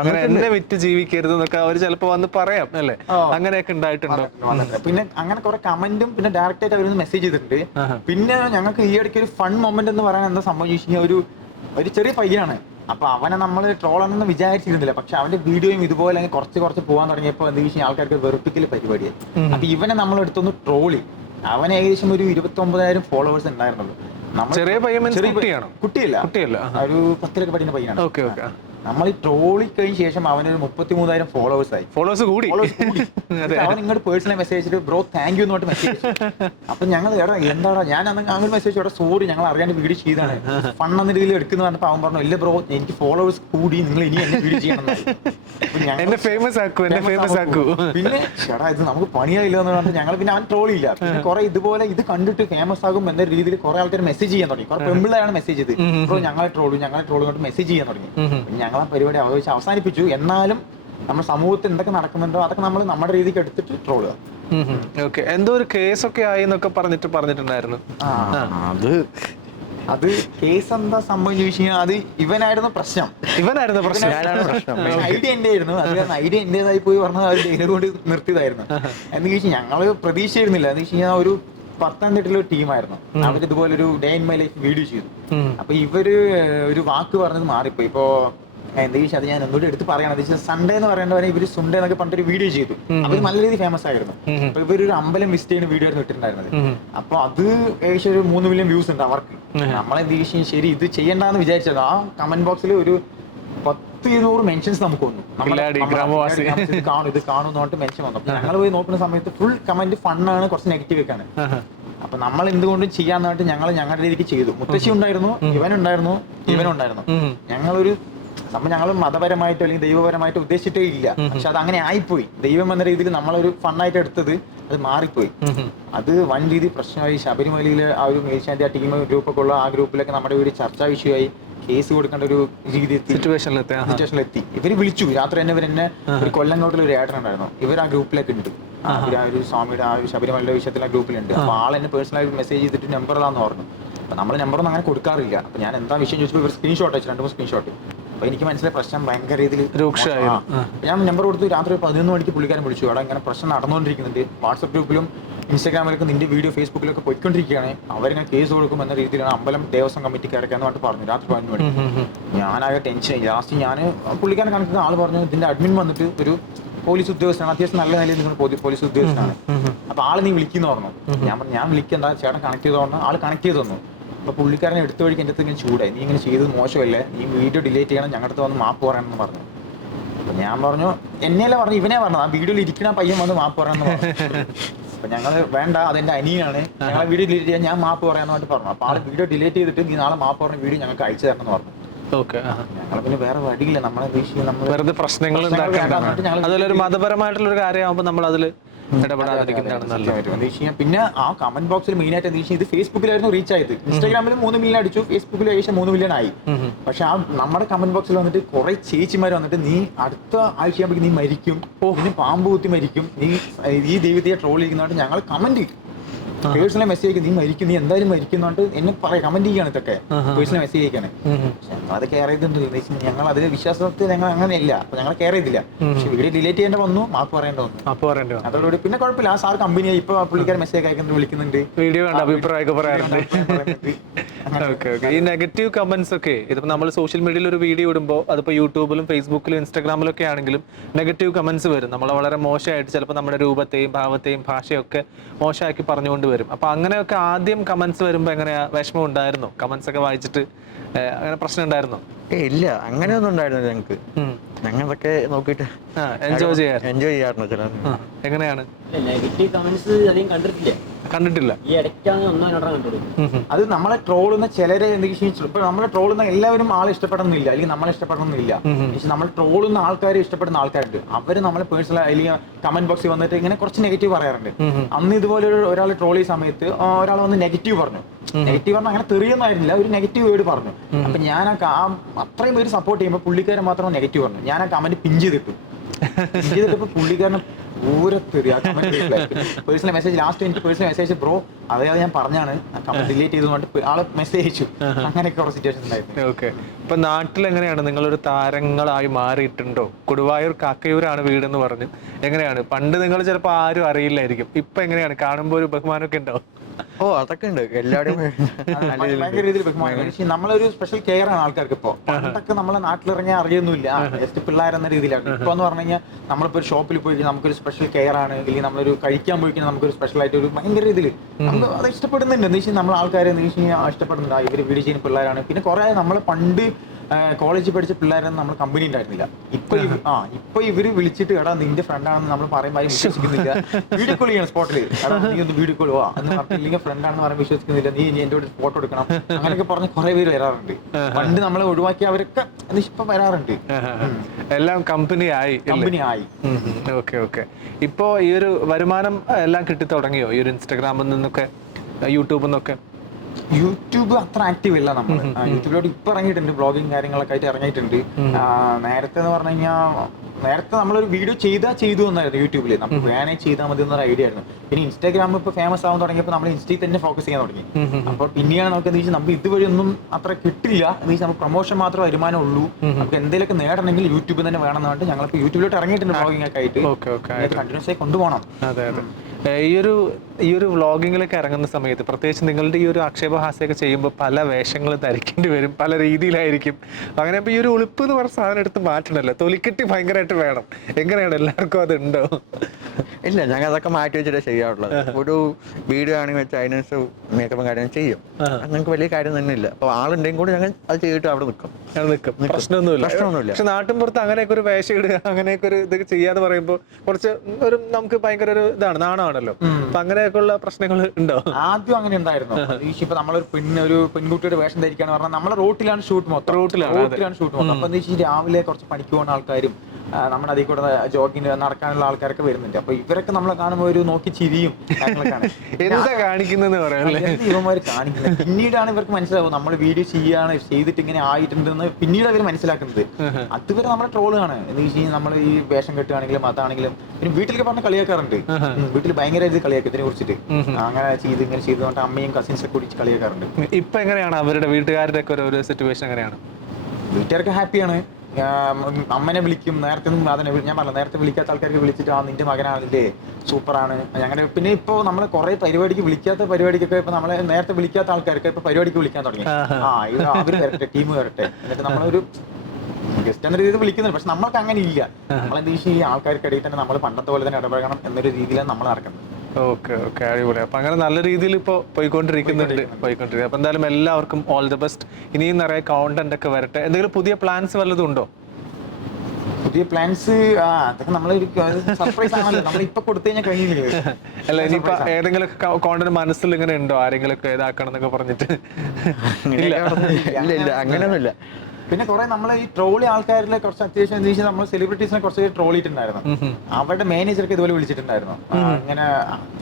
അങ്ങനെ എന്നെ വിറ്റ് ജീവിക്കരുത് എന്നൊക്കെ അവർ ചിലപ്പോ വന്ന് പറയാം അല്ലേ? അങ്ങനെയൊക്കെ ഉണ്ടായിട്ടുണ്ടോ? പിന്നെ അങ്ങനെ കുറെ കമന്റും പിന്നെ ഡയറക്റ്റ് ആയിട്ട് അവരൊന്ന് മെസ്സേജ് ചെയ്തിട്ടുണ്ട്. പിന്നെ ഞങ്ങൾക്ക് ഈ ഇടയ്ക്ക് ഒരു ഫൺ മൊമെന്റ് എന്ന് പറയാൻ എന്താ സംഭവിച്ചു, ഒരു ചെറിയ പയ്യാണ്. അപ്പൊ അവനെ നമ്മൾ ട്രോളാണെന്ന് വിചാരിച്ചിരുന്നില്ല. പക്ഷെ അവന്റെ വീഡിയോയും ഇതുപോലെ കുറച്ച് പോകാൻ തുടങ്ങിയപ്പോൾ എന്താ വെച്ചാൽ ആൾക്കാർക്ക് വെറുപ്പിക്കൽ പരിപാടിയായി. അപ്പൊ ഇവനെ നമ്മൾ എടുത്തൊന്ന് ട്രോളി. അവന് ഏകദേശം ഒരു 29,000 ഫോളോവേഴ്സ് ഉണ്ടായിരുന്നുള്ളൂ. ചെറിയ കുട്ടിയല്ല, ഒരു 10-ലൊക്കെ പഠിക്കുന്ന പയ്യനാണ്. നമ്മൾ ഈ ട്രോളി കഴിഞ്ഞ ശേഷം അവനൊരു 33,000 ഫോളോവേഴ്സ് ആയി. ഫോളോവേഴ്സ് കൂടി. അവൻ ഇങ്ങോട്ട് പേഴ്സണൽ മെസ്സേജ് അയച്ചിട്ട് ബ്രോ താങ്ക് യു എന്ന് മെസ്സേജ്. അപ്പൊ ഞങ്ങൾ എന്താടാ ഞാൻ അങ്ങനെ മെസ്സേജ് ഇവിടെ സോറി ഞങ്ങൾ അറിയാണ്ട് വീഡിയോ ചെയ്താണ് ഫൺ എന്ന രീതിയിൽ എടുക്കുന്ന പറഞ്ഞപ്പോൾ അവൻ പറഞ്ഞു ഇല്ല ബ്രോ എനിക്ക് ഫോളോവേഴ്സ് കൂടി, നിങ്ങൾ ഇനി എന്നെ വീഡിയോ ചെയ്യണം. പിന്നെ ചേട്ടാ ഇത് നമുക്ക് പണിയായില്ല എന്ന് പറഞ്ഞിട്ട് ഞങ്ങൾ പിന്നെ അവൻ ട്രോളിയില്ല. പിന്നെ കുറെ ഇതുപോലെ ഇത് കണ്ടിട്ട് ഫേമസ് ആകും എന്ന രീതിയിൽ കുറെ ആൾക്കാർ മെസ്സേജ് ചെയ്യാൻ തുടങ്ങി. കുറെ പെമ്പിളാണ് മെസ്സേജ് ചെയ്ത് ബ്രോ ഞങ്ങളെ ട്രോള് കൊണ്ട് മെസ്സേജ് ചെയ്യാൻ തുടങ്ങി. ഞങ്ങളെ പരിപാടി അവസാനിപ്പിച്ചു. എന്നാലും നമ്മുടെ സമൂഹത്തിൽ എന്തൊക്കെ നടക്കുന്നുണ്ടോ അതൊക്കെ നമ്മൾ നമ്മുടെ രീതിക്ക് എടുത്തിട്ട് ട്രോൾ ചെയ്യുക. എന്തോ ഒരു കേസൊക്കെ ആയി എന്നൊക്കെ പറഞ്ഞിട്ടുണ്ടായിരുന്നു. അത് കേസ് എന്താ സംഭവം ചോദിച്ചു കഴിഞ്ഞാൽ അത് ഇവനായിരുന്നു പ്രശ്നം. ഐഡിയ എന്റെ ആയിരുന്നു. അത് കാരണം ഐഡിയ എന്റേതായി പോയി പറഞ്ഞാൽ അത് ഡെയിലി കൊണ്ട് നിർത്തിയതായിരുന്നു. എന്ന് ചോദിച്ചാൽ ഞങ്ങള് പ്രതീക്ഷയായിരുന്നില്ല. എന്ന് വെച്ച് കഴിഞ്ഞാൽ ഒരു പത്തനംതിട്ടയിലൊരു ടീമായിരുന്നു. അവർ ഇതുപോലെ ഒരു day in my life video ചെയ്തു. അപ്പൊ ഇവര് ഒരു വാക്ക് പറഞ്ഞത് മാറിപ്പോയി. ഇപ്പോ എന്താ ചോദിച്ചാൽ അത് ഞാൻ എന്തുകൊണ്ട് എടുത്ത് പറയണം. സൺഡേ എന്ന് പറയേണ്ടവരെ ഇവര് സുണ്ടേ എന്നൊക്കെ പറഞ്ഞൊരു വീഡിയോ ചെയ്തു. അവർ നല്ല രീതിയിൽ ഫേമസ് ആയിരുന്നു. അപ്പൊ ഇവരൊരു അമ്പലം വിസിറ്റ് ചെയ്യുന്ന വീഡിയോ ആയിരുന്നു ഇട്ടിട്ടുണ്ടായിരുന്നത്. അപ്പൊ അത് ഏകദേശം ഒരു 3 മില്യൺ വ്യൂസ് ഉണ്ട് അവർക്ക്. നമ്മളെന്ത് ചോദിച്ചാൽ ശരി ഇത് ചെയ്യണ്ടെന്ന് വിചാരിച്ചത്. ആ കമന്റ് ബോക്സിൽ ഒരു 100-200 മെൻഷൻസ് നമുക്ക് വന്നു. ഇത് കാണുന്ന പറഞ്ഞിട്ട് മെൻഷൻ വന്നു. ഞങ്ങൾ പോയി നോക്കുന്ന സമയത്ത് ഫുൾ കമന്റ് ഫണ്ണാണ്, കുറച്ച് നെഗറ്റീവ് ഒക്കെയാണ്. അപ്പൊ നമ്മൾ എന്തുകൊണ്ടും ചെയ്യാന്ന് പറഞ്ഞിട്ട് ഞങ്ങൾ ഞങ്ങളുടെ രീതിക്ക് ചെയ്തു. മുത്തശ്ശി ഉണ്ടായിരുന്നു, ഇവനുണ്ടായിരുന്നു. ഞങ്ങൾ മതപരമായിട്ടോ അല്ലെങ്കിൽ ദൈവപരമായിട്ടോ ഉദ്ദേശിച്ചിട്ടേ ഇല്ല. പക്ഷെ അത് അങ്ങനെ ആയിപ്പോയി. ദൈവം എന്ന രീതിയിൽ നമ്മളൊരു ഫണ്ണായിട്ട് എടുത്തത് അത് മാറിപ്പോയി. അത് വൻ രീതി പ്രശ്നമായി. ശബരിമലയിലെ ആ ഒരു മേൽശാന്തി ആ ടീം ഗ്രൂപ്പൊക്കെ ഉള്ള ആ ഗ്രൂപ്പിലൊക്കെ നമ്മുടെ വീട് ചർച്ചാ വിഷയമായി. കേസ് കൊടുക്കേണ്ട ഒരു രീതി സിറ്റുവേഷനിലെത്തി. ഇവര് വിളിച്ചു രാത്രി തന്നെ. ഇവരെന്നെ ഒരു കൊല്ലങ്കോട്ടിൽ ഒരു ഏട്ടനുണ്ടായിരുന്നു. ഇവർ ആ ഗ്രൂപ്പിലേക്ക് ഉണ്ട്. ആ ഒരു സ്വാമിയുടെ ആ ഒരു ശബരിമലയുടെ വിഷയത്തിൽ ആ ഗ്രൂപ്പിലുണ്ട്. അപ്പൊ ആളെന്നെ പേഴ്സണലായിട്ട് മെസ്സേജ് ചെയ്തിട്ട് നമ്പർ ഇതാന്ന് പറഞ്ഞു. അപ്പൊ നമ്മൾ നമ്പറൊന്നും അങ്ങനെ കൊടുക്കാറില്ല. അപ്പൊ ഞാൻ എന്താ വിഷയം ചോദിച്ചപ്പോൾ ഇവർ സ്ക്രീൻഷോട്ട് അയച്ചു, 2-3 സ്ക്രീൻഷോട്ട്. അപ്പൊ എനിക്ക് മനസ്സിലായ പ്രശ്നം ഭയങ്കര രീതിയിൽ രൂക്ഷമായി. ഞാൻ നമ്പർ കൊടുത്ത് രാത്രി 11 മണിക്ക് പുള്ളിക്കാരൻ വിളിച്ചു. അവിടെ ഇങ്ങനെ പ്രശ്നം നടന്നുകൊണ്ടിരിക്കുന്നുണ്ട്. വാട്സ്ആപ്പ് ഗ്രൂപ്പിലും ഇൻസ്റ്റാഗ്രാമിലൊക്കെ നിന്റെ വീഡിയോ ഫേസ്ബുക്കിലൊക്കെ പോയിക്കൊണ്ടിരിക്കുകയാണ്. അവരിങ്ങനെ കേസ് കൊടുക്കും എന്ന രീതിയിലാണ് അമ്പലം ദേവസ്വം കമ്മിറ്റിക്ക് ഇറക്കാന്ന് പറഞ്ഞിട്ട് പറഞ്ഞു രാത്രി 11 മണിക്ക്. ഞാനാകെ ടെൻഷനായി. ലാസ്റ്റ് ഞാൻ പുള്ളിക്കാരൻ കണക്കുന്ന ആൾ പറഞ്ഞു ഇതിന്റെ അഡ്മിൻ വന്നിട്ട് ഒരു പോലീസ് ഉദ്യോഗസ്ഥനാണ്, അത്യാവശ്യം നല്ല നിലയിൽ നിൽക്കുന്ന പോലീസ് ഉദ്യോഗസ്ഥനാണ്. അപ്പൊ ആള് നീ വിളിക്കുന്ന പറഞ്ഞു. ഞാൻ പറഞ്ഞു ഞാൻ വിളിക്കണ്ട, ചേട്ടൻ കണക്ട് ചെയ്ത് പറഞ്ഞു. ആള് കണക്ട് ചെയ്ത് തന്നു. അപ്പൊ പുള്ളിക്കാരനെ എടുത്ത വഴിക്ക് എൻ്റെ അടുത്ത് ഇങ്ങനെ ചൂടായി. നീ ഇങ്ങനെ ചെയ്തത് മോശമല്ലേ, നീ വീഡിയോ ഡിലീറ്റ് ചെയ്യണം, ഞങ്ങളുടെ അടുത്ത് വന്ന് മാപ്പ് പറയണമെന്ന് പറഞ്ഞു. അപ്പൊ ഞാൻ പറഞ്ഞു എന്നെയല്ല പറഞ്ഞു, ഇവനെ പറഞ്ഞു. ആ വീഡിയോയിൽ ഇരിക്കുന്ന പയ്യൻ വന്ന് മാപ്പ് പറയണമെന്ന് പറഞ്ഞു. അപ്പൊ ഞങ്ങൾ വേണ്ട, അതെന്റെ അനിയനാണ്, ഞങ്ങളെ വീഡിയോ ഡിലീറ്റ് ചെയ്യാൻ ഞാൻ മാപ്പ് പറയാന്ന് പറഞ്ഞിട്ട് പറഞ്ഞു. അപ്പൊ ആള് വീഡിയോ ഡിലീറ്റ് ചെയ്തിട്ട് നീ നാളെ മാപ്പ് പറഞ്ഞ വീഡിയോ ഞങ്ങൾക്ക് അയച്ചു തരണം എന്ന് പറഞ്ഞു. ഞങ്ങൾ പിന്നെ വേറെ വഴിയില്ല. നമ്മളെ വെറുതെ പ്രശ്നങ്ങൾ അതിലൊരു മതപരമായിട്ടുള്ള ഒരു കാര്യമാകുമ്പോൾ നമ്മൾ അതിൽ ഇടപെടാതിരിക്കുന്നതാണ് നല്ലത്. പിന്നെ ആ കമന്റ് ബോക്സിൽ മെയിൻ ആയിട്ട് എന്താ ഇത് ഫേസ്ബുക്കിലായിരുന്നു റീച്ച് ആയത്. ഇൻസ്റ്റാഗ്രാമിൽ 3 മില്യൺ അടിച്ചു, ഫേസ്ബുക്കിൽ ഏകദേശം 3 മില്യൺ ആയി. പക്ഷെ ആ നമ്മുടെ കമന്റ് ബോക്സിൽ വന്നിട്ട് കുറെ ചേച്ചിമാർ വന്നിട്ട് നീ അടുത്ത ആഴ്ചയാകുമ്പോൾ നീ മരിക്കും, പിന്നെ പാമ്പ് കുത്തി മരിക്കും, നീ ഈ ദൈവത്തെ ട്രോൾ ചെയ്യുന്നതായിട്ട് ഞങ്ങൾ കമന്റ് പേഴ്സണൽ മെസ്സേജ് അയക്കും, നീ മരിക്കും, നീ എന്തായാലും മരിക്കുന്നോണ്ട് എന്നെ പറയാം, കമന്റ് ചെയ്യാണ് ഇതൊക്കെ പേഴ്സണൽ മെസ്സേജ് അയക്കാണ്. അത് കെയർ ചെയ്തിട്ടുണ്ട്. ഞങ്ങൾ അതിൽ വിശ്വാസത്തിൽ ഞങ്ങൾ അങ്ങനെയല്ല. അപ്പൊ ഞങ്ങൾ കെയർ ചെയ്തില്ല. പക്ഷെ വീഡിയോ ഡിലീറ്റ് ചെയ്യേണ്ട വന്നു, മാപ്പ് പറയേണ്ട വന്നു. അതോടുകൂടി പിന്നെ കുഴപ്പമില്ല. ആ സാർ കമ്പനിയായി. ഇപ്പൊ പുള്ളിക്കാരൻ മെസ്സേജ് അയക്കുന്നത് വിളിക്കുന്നുണ്ട്, വീഡിയോ കണ്ട അഭിപ്രായമൊക്കെ പറയാറുണ്ട്. ഈ നെഗറ്റീവ് കമന്റ്സ് ഒക്കെ ഇതിപ്പോ നമ്മൾ സോഷ്യൽ മീഡിയയിൽ ഒരു വീഡിയോ ഇടുമ്പോൾ അതിപ്പോ യൂട്യൂബിലും ഫേസ്ബുക്കിലും ഇൻസ്റ്റാഗ്രാമിലും ഒക്കെ ആണെങ്കിലും നെഗറ്റീവ് കമന്റ്സ് വരും. നമ്മളെ വളരെ മോശമായിട്ട് ചിലപ്പോൾ നമ്മുടെ രൂപത്തെയും ഭാവത്തെയും ഭാഷയൊക്കെ മോശമാക്കി പറഞ്ഞുകൊണ്ട് വരും. അപ്പൊ അങ്ങനെയൊക്കെ ആദ്യം കമന്റ്സ് വരുമ്പോ എങ്ങനെയാ, വിഷമം ഉണ്ടായിരുന്നോ? കമന്റ്സ് ഒക്കെ വായിച്ചിട്ട് അങ്ങനെ പ്രശ്നം ഉണ്ടായിരുന്നോ? ഇല്ല, അങ്ങനെയൊന്നും ഉണ്ടായിരുന്നില്ല ഞങ്ങൾക്ക്. ഞങ്ങളൊക്കെ നോക്കിയിട്ട് എൻജോയ് ചെയ്യാറുണ്ട് ചില. എങ്ങനെയാണ്? നെഗറ്റീവ് കമന്റ്സ് അധികം കണ്ടിട്ടില്ല. ഈ ഇടയ്ക്കാണ് ഒന്നോ രണ്ടോ കണ്ടുള്ളൂ. അത് നമ്മളെ ട്രോളുന്ന ചിലരെ എന്തെങ്കിലും ഇപ്പൊ നമ്മളെ ട്രോളുന്ന എല്ലാവരും ആളെ ഇഷ്ടപ്പെടുന്നില്ല, അല്ലെങ്കിൽ നമ്മളെ ഇഷ്ടപ്പെടുന്നില്ല. പക്ഷെ നമ്മൾ ട്രോളുന്ന ആൾക്കാരെ ഇഷ്ടപ്പെടുന്ന ആൾക്കാരുണ്ട്. അവര് നമ്മളെ പേഴ്സണൽ അല്ലെങ്കിൽ കമന്റ് ബോക്സിൽ വന്നിട്ട് ഇങ്ങനെ കുറച്ച് നെഗറ്റീവ് പറയാറുണ്ട്. അന്ന് ഇതുപോലെ ഒരാൾ ട്രോൾ ചെയ്യുന്ന സമയത്ത് ഒരാൾ വന്ന് നെഗറ്റീവ് പറഞ്ഞു. നെഗറ്റീവ് പറഞ്ഞാൽ അങ്ങനെ തെറിയൊന്നായിരുന്നില്ല, ഒരു നെഗറ്റീവ് വേർഡ് പറഞ്ഞു. അപ്പൊ ഞാൻ അത്രയും പേര് സപ്പോർട്ട് ചെയ്യുമ്പോൾ പുള്ളിക്കാരൻ മാത്രം നെഗറ്റീവ് പറഞ്ഞു. ഞാൻ ആ കമന്റ് പിൻ ചെയ്തിട്ടു. പുള്ളിക്കാരന് പൂരത്തെറി ആ കമന്റ് പേഴ്സണൽ മെസ്സേജ്. ലാസ്റ്റ് എനിക്ക് പേഴ്സണൽ മെസ്സേജ്, ബ്രോ അതെ ഞാൻ പറഞ്ഞാണ്, കമന്റ് ഡിലീറ്റ് ചെയ്തുകൊണ്ട് ആള് മെസ്സേജ് അയച്ചു. അങ്ങനെയൊക്കെ കുറച്ച് സിറ്റുവേഷൻ ഉണ്ടായിരുന്നു. ഓക്കെ. ഇപ്പൊ നാട്ടിൽ എങ്ങനെയാണ്, നിങ്ങളൊരു താരങ്ങളായി മാറിയിട്ടുണ്ടോ? കൊടുവായൂർ കാക്കയൂരാണ് വീടെന്ന് പറഞ്ഞു. എങ്ങനെയാണ്? പണ്ട് നിങ്ങൾ ചിലപ്പോൾ ആരും അറിയില്ലായിരിക്കും, ഇപ്പൊ എങ്ങനെയാണ്? കാണുമ്പോൾ ഒരു ബഹുമാനമൊക്കെ ഉണ്ടോ? ഓ, അതൊക്കെ ഉണ്ട്. എല്ലാവരും ഭയങ്കര രീതിയിൽ ബഹുമാനം. പക്ഷേ നമ്മളൊരു സ്പെഷ്യൽ കെയർ ആണ് ആൾക്കാർക്ക്. ഇപ്പൊ പണ്ടൊക്കെ നമ്മളെ നാട്ടിലിറങ്ങിയാൽ അറിയൊന്നുമില്ല, ജസ്റ്റ് പിള്ളേരെന്ന രീതിയിലാണ്. ഇപ്പൊ എന്ന് പറഞ്ഞു കഴിഞ്ഞാൽ നമ്മളിപ്പോ ഒരു ഷോപ്പിൽ പോയി നമുക്കൊരു സ്പെഷ്യൽ കെയർ ആണ്, അല്ലെങ്കിൽ നമ്മളൊരു കഴിക്കാൻ പോയി നമുക്കൊരു സ്പെഷ്യൽ ആയിട്ട് ഒരു ഭയങ്കര രീതിയിൽ നമുക്ക് അത് ഇഷ്ടപ്പെടുന്നുണ്ട്. എന്താ വെച്ചാൽ നമ്മൾ ആൾക്കാരെ എന്താ വെച്ച് കഴിഞ്ഞാൽ ഇഷ്ടപ്പെടുന്നുണ്ട്. ഇവര് വീഡിയോ ചെയ്യുന്ന പിള്ളേരാണ്. പിന്നെ കുറെ നമ്മളെ പണ്ട് കോളേജിൽ പഠിച്ച പിള്ളേരൊന്നും നമ്മൾ കമ്പനി ഉണ്ടായിരുന്നില്ല. ഇപ്പൊ ഇവര് വിളിച്ചിട്ട് എടാ നിന്റെ ഫ്രണ്ടാണെന്ന് നമ്മൾ പറയുമ്പോൾ ആരും വിശ്വസിക്കുന്നില്ല. വീഡിയോ കോൾ ചെയ്യണം സ്പോട്ടിൽ, എടാ നീ ഒന്ന് വീഡിയോ കോൾ പോവാ എന്ന് പറഞ്ഞില്ലെങ്കിൽ ഫ്രണ്ടാണെന്ന് പറയുമ്പോൾ വിശ്വസിക്കുന്നില്ല. നീ എന്റെ കൂടെ ഫോട്ടോ എടുക്കണം, അങ്ങനെയൊക്കെ പറഞ്ഞ് കുറെ പേര് വരാറുണ്ട്. പണ്ട് നമ്മളെ ഒഴിവാക്കി അവരൊക്കെ ഇപ്പൊ വരാറുണ്ട്. എല്ലാം കമ്പനി ആയി. Okay okay. ഇപ്പോ ഈ ഒരു വരുമാനം എല്ലാം കിട്ടി തുടങ്ങിയോ ഈ ഒരു ഇൻസ്റ്റാഗ്രാമിൽ നിന്നൊക്കെ യൂട്യൂബിൽ നിന്നൊക്കെ? യൂട്യൂബ് അത്ര ആക്റ്റീവ് ഇല്ല നമ്മൾ. യൂട്യൂബിലോട്ട് ഇപ്പൊ ഇറങ്ങിയിട്ടുണ്ട്, ബ്ലോഗിങ് കാര്യങ്ങളൊക്കെ ആയിട്ട് ഇറങ്ങിയിട്ടുണ്ട്. നേരത്തെ എന്ന് പറഞ്ഞു കഴിഞ്ഞാൽ നേരത്തെ നമ്മളൊരു വീഡിയോ ചെയ്തു എന്നായിരുന്നു യൂട്യൂബിൽ. നമുക്ക് വേണേ ചെയ്താൽ മതി എന്നൊരു ഐഡിയ ആയിരുന്നു. പിന്നെ ഇൻസ്റ്റാഗ്രാം ഇപ്പൊ ഫേമസ് ആവാൻ തുടങ്ങിയപ്പോൾ നമ്മൾ ഇൻസ്റ്റയിൽ തന്നെ ഫോക്കസ് ചെയ്യാൻ തുടങ്ങി. അപ്പോൾ പിന്നെയാണ് നമുക്ക് എന്താ വെച്ചാൽ നമുക്ക് ഇതുവഴി ഒന്നും അത്ര കിട്ടില്ല. എന്ന് വെച്ചാൽ നമുക്ക് പ്രൊമോഷൻ മാത്രമേ വരുമാനം ഉള്ളൂ. നമുക്ക് എന്തെങ്കിലുമൊക്കെ നേടണമെങ്കിൽ യൂട്യൂബ് തന്നെ വേണമെന്ന് പറഞ്ഞിട്ട് ഞങ്ങളിപ്പോൾ യൂട്യൂബിലോട്ട് ഇറങ്ങിയിട്ടുണ്ട് ബ്ലോഗിങ് ഒക്കെ ആയിട്ട്. കണ്ടിന്യൂസ് ആയി കൊണ്ടുപോകണം. അതെ അതെ. ഈ ഒരു വ്ളോഗിങ്ങിലൊക്കെ ഇറങ്ങുന്ന സമയത്ത് പ്രത്യേകിച്ച് നിങ്ങളുടെ ഈ ഒരു ആക്ഷേപഹാസ്യമൊക്കെ ചെയ്യുമ്പോൾ പല വേഷങ്ങൾ ധരിക്കേണ്ടി വരും, പല രീതിയിലായിരിക്കും. അങ്ങനെ ഈ ഒരു ഉളുപ്പ് എന്ന് പറഞ്ഞ സാധനം എടുത്ത് മാറ്റണല്ലോ, തൊലിക്കെട്ടി ഭയങ്കരമായിട്ട് വേണം. എങ്ങനെയാണ്, എല്ലാവർക്കും അതുണ്ടോ? ഇല്ല, ഞങ്ങൾ അതൊക്കെ മാറ്റി വെച്ചിട്ട് ചെയ്യാറുള്ളത്. ഒരു വീഡിയോ ആണെങ്കിൽ വെച്ച് അതിനനുസരിച്ച് മേക്കപ്പും കാര്യം ചെയ്യും. ഞങ്ങൾക്ക് വലിയ കാര്യം തന്നെ ഇല്ല. അപ്പൊ ആളുണ്ടെങ്കിൽ കൂടി ഞങ്ങൾ അത് ചെയ്തിട്ട് അവിടെ നിൽക്കും. പ്രശ്നമൊന്നുമില്ല. പക്ഷെ നാട്ടിൻ പുറത്ത് അങ്ങനെയൊക്കെ ഒരു വേഷം ഇടുക, അങ്ങനെയൊക്കെ ഒരു ഇതൊക്കെ ചെയ്യാന്ന് പറയുമ്പോൾ കുറച്ച് ഒരു നമുക്ക് ഭയങ്കര ഒരു ഇതാണ്, നാണമാണല്ലോ. അപ്പൊ അങ്ങനെയൊക്കെയുള്ള പ്രശ്നങ്ങൾ ഉണ്ടോ? ആദ്യം അങ്ങനെ ഉണ്ടായിരുന്നു. ഇപ്പൊ നമ്മളൊരു പെൺകുട്ടിയുടെ വേഷം ധരിക്കാന്ന് പറഞ്ഞാൽ നമ്മളെ റോട്ടിലാണ് ഷൂട്ട് മൊത്തം. റോട്ടിലാണ് ഷൂട്ട് മൊത്തം. അപ്പൊ എന്താ വെച്ചാൽ രാവിലെ കുറച്ച് പണിക്ക് പോകുന്ന ആൾക്കാരും നമ്മുടെ അതിൽ കൂടെ ജോഗിന് നടക്കാനുള്ള ആൾക്കാരൊക്കെ വരുന്നുണ്ട്. അപ്പൊ ഇവരൊക്കെ നമ്മളെ കാണുമ്പോൾ ഒരു നോക്കി ചിരിയും എന്താ കാണിക്കുന്നത് ഇവന്മാര് കാണിക്കുന്നത്. പിന്നീടാണ് ഇവർക്ക് മനസ്സിലാവും നമ്മൾ വീഡിയോ ചെയ്തിട്ട് ഇങ്ങനെ ആയിട്ടുണ്ടെന്ന് പിന്നീട് അവർ മനസ്സിലാക്കുന്നത്. അതുവരെ നമ്മളെ ട്രോളാണ്. എന്ന് വെച്ച് കഴിഞ്ഞാൽ നമ്മൾ ഈ വേഷം കെട്ടുകയാണെങ്കിലും അതാണെങ്കിലും പിന്നെ വീട്ടിലേക്ക് പറഞ്ഞ് കളിയാക്കാറുണ്ട്. വീട്ടിൽ ഭയങ്കര ഇത് കളിയാക്കി ഇതിനെ കുറിച്ചിട്ട് അങ്ങനെ ഇങ്ങനെ ചെയ്ത് പറഞ്ഞിട്ട് അമ്മയും കസിൻസ് ഒക്കെ കുടിച്ച് കളിയാക്കാറുണ്ട്. ഇപ്പൊ എങ്ങനെയാണ് അവരുടെ വീട്ടുകാരുടെ ഒക്കെ ഒരു സിറ്റുവേഷൻ എങ്ങനെയാണ്? വീട്ടുകാർക്ക് ഹാപ്പിയാണ്. അമ്മനെ വിളിക്കും. നേരത്തെ ഞാൻ പറഞ്ഞു, നേരത്തെ വിളിക്കാത്ത ആൾക്കാർക്ക് വിളിച്ചിട്ട് നിന്റെ മകനാണില്ലേ, സൂപ്പറാണ് അങ്ങനെ. പിന്നെ ഇപ്പൊ നമ്മളെ കുറെ പരിപാടിക്ക് വിളിക്കാത്ത പരിപാടിക്കൊക്കെ ഇപ്പൊ നമ്മളെ നേരത്തെ വിളിക്കാത്ത ആൾക്കാർക്ക് ഇപ്പൊ പരിപാടിക്ക് വിളിക്കാൻ തുടങ്ങി. അവര് വരട്ടെ, ടീം വരട്ടെ, എന്നിട്ട് നമ്മളൊരു ഗസ്റ്റ് എന്ന രീതിയിൽ വിളിക്കുന്നുണ്ട്. പക്ഷെ നമ്മൾക്ക് അങ്ങനെ ഇല്ല. നമ്മളെന്താ വെച്ചാൽ ഈ ആൾക്കാർക്കിടയിൽ തന്നെ നമ്മൾ പണ്ടത്തെ പോലെ തന്നെ ഇടപഴകണം എന്നൊരു രീതിയിലാണ് നമ്മൾ നടക്കുന്നത്. ഓക്കെ ഓക്കെ, അടിപൊളി. അപ്പൊ അങ്ങനെ നല്ല രീതിയിൽ ഇപ്പോൾ പോയിക്കൊണ്ടിരിക്കുന്നുണ്ട്. അപ്പൊ എന്തായാലും എല്ലാവർക്കും ഓൾ ദി ബെസ്റ്റ്. ഇനിയും നിറയെ കോണ്ടന്റ് ഒക്കെ വരട്ടെ. എന്തെങ്കിലും പുതിയ പ്ലാൻസ് വല്ലതും ഉണ്ടോ? പുതിയ പ്ലാൻസ് അതൊക്കെ നമ്മൾ സർപ്രൈസ് ആണല്ലോ, നമ്മൾ ഇപ്പൊ കൊടുത്തു കഴിഞ്ഞാൽ കഴിഞ്ഞില്ലേ. അല്ല, ഇനിയിപ്പോ ഏതെങ്കിലും കോണ്ടന്റ് മനസ്സിൽ ഇങ്ങനെ ഉണ്ടോ, ആരെങ്കിലും ഒക്കെ ഇതാക്കണം എന്നൊക്കെ പറഞ്ഞിട്ട്? ഇല്ല, അങ്ങനെയൊന്നുമില്ല. പിന്നെ കുറെ നമ്മളെ ഈ ട്രോളി ആൾക്കാരിലെ കുറച്ച് അത്യാവശ്യം എന്താ വെച്ചാൽ നമ്മൾ സെലിബ്രിറ്റീസിനെ കുറച്ച് ട്രോളിയിട്ടുണ്ടായിരുന്നു. അവരുടെ മാനേജർക്ക് ഇതുപോലെ വിളിച്ചിട്ടുണ്ടായിരുന്നു. അങ്ങനെ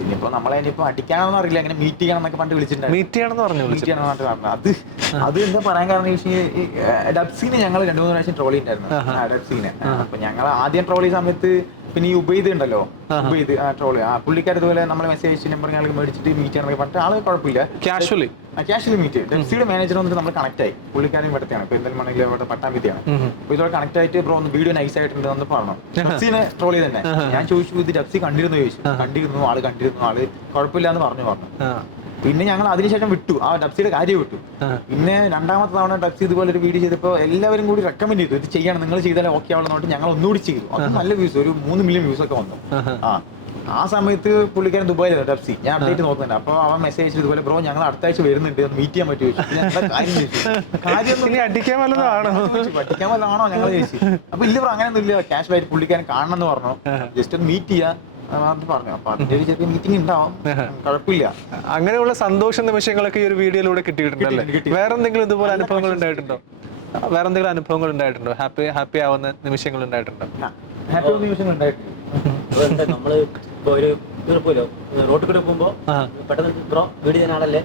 ഇനിയിപ്പോ നമ്മളെ ഇനിയിപ്പോ അടിക്കാനൊന്നും അറിയില്ല, അങ്ങനെ മീറ്റ് ചെയ്യണം എന്നൊക്കെ പറഞ്ഞിട്ട് വിളിച്ചിട്ടുണ്ടായിരുന്നു. അത് എന്താ പറയാൻ കാരണം ഡബ്സിനെ ഞങ്ങൾ 2-3 പ്രാവശ്യം ട്രോളി ഉണ്ടായിരുന്നു. ഡബ്സിനെ അപ്പൊ ഞങ്ങൾ ആദ്യം ട്രോളി സമയത്ത് പിന്നെ ഈ ഉബൈദ് ഉണ്ടല്ലോ, ഉബൈദ് ട്രോളി പുള്ളിക്കാർ ഇതുപോലെ നമ്മളെ മെസ്സേജ് നമ്പർ ഞങ്ങൾ മേടിച്ചിട്ട് മീറ്റ് ചെയ്യണമെന്ന് പറഞ്ഞിട്ട് ആള് കുഴപ്പമില്ല, കാഷ്വലി മീറ്റ്. ഡെപ്സിയുടെ മാനേജർ വന്നിട്ട് നമ്മൾ കണക്ട് ആയി. പുള്ളിക്കാരൻ ഇവിടത്തെയാണ്, ഇപ്പൊ എന്തായാലും ഇവിടെ പട്ടാമ്പിത്തെയാണ്. അപ്പൊ ഇതോടെ കണക്ട് ആയിട്ട് ബ്രോ ഒന്ന് വീഡിയോ നൈസ് ആയിട്ടുണ്ട് എന്ന് പറഞ്ഞു. ഡെപ്സിനെ ട്രോളി തന്നെ. ഞാൻ ചോദിച്ചു ഇത് ഡെപ്സി കണ്ടിരുന്നു ചോദിച്ചു. കണ്ടിരുന്നു ആള് കുഴപ്പമില്ല എന്ന് പറഞ്ഞു. പിന്നെ ഞങ്ങൾ അതിനുശേഷം വിട്ടു, ആ ഡബ്സിയുടെ കാര്യം വിട്ടു. പിന്നെ രണ്ടാമത്തെ തവണ ഡബ്സി ഇതുപോലെ ഒരു വീഡിയോ ചെയ്തപ്പോൾ എല്ലാവരും കൂടി റെക്കമെൻഡ് ചെയ്തു, ഇത് ചെയ്യണം, നിങ്ങൾ ചെയ്താലേ ഓക്കെ ആവുന്ന പറഞ്ഞിട്ട് ഞങ്ങൾ ഒന്നുകൂടി ചെയ്തു. അത് നല്ല വ്യൂസ്, ഒരു 3 മില്യൺ വ്യൂസ് ഒക്കെ വന്നു. ആ സമയത്ത് പുള്ളിക്കാരൻ ദുബായിലാണ് ടപ്സി. ഞാൻ അപ്ഡേറ്റ് നോക്കുന്നുണ്ട്. അപ്പൊ അവൻ മെസ്സേജ് ഇതുപോലെ ബ്രോ ഞങ്ങൾ അടുത്ത ആഴ്ച വരുന്നുണ്ട്, മീറ്റ് ചെയ്യാൻ പറ്റുമോ? കാര്യം അടിക്കാൻ വല്ലതാണോ പഠിക്കാൻ വല്ലതാണോ ഞങ്ങൾ ചോദിച്ചു. അപ്പൊ ഇല്ല ബ്രോ അങ്ങനെയൊന്നും ഇല്ല, ക്യാഷ് ആയിട്ട് പുള്ളിക്കാരൻ കാണണം എന്ന് പറഞ്ഞു. ജസ്റ്റ് ഒന്ന് മീറ്റ് ചെയ്യാൻ പറഞ്ഞു. അപ്പൊ അതിന്റെ ഒരു ചെറിയ മീറ്റിംഗ് ഉണ്ടാവും, കുഴപ്പമില്ല. അങ്ങനെയുള്ള സന്തോഷ നിമിഷങ്ങളൊക്കെ ഈ ഒരു വീഡിയോയിലൂടെ കിട്ടിയിട്ടുണ്ടല്ലേ? വേറെ എന്തെങ്കിലും ഇതുപോലെ അനുഭവങ്ങൾ ഉണ്ടായിട്ടുണ്ടോ? വേറെ എന്തെങ്കിലും അനുഭവങ്ങൾ ഉണ്ടായിട്ടുണ്ടോ? ഹാപ്പി ആവുന്ന നിമിഷങ്ങൾ ഉണ്ടായിട്ടുണ്ടോ? ഹാപ്പി നിമിഷങ്ങൾ ഉണ്ടായിട്ടുണ്ട്. നമ്മള് ഇപ്പൊ ഒരു പോലോ റോട്ടിൽ കൂടെ പോകുമ്പോ പെട്ടെന്ന് ബ്രോ വീട് ചെയ്യുന്ന ആളല്ലേ,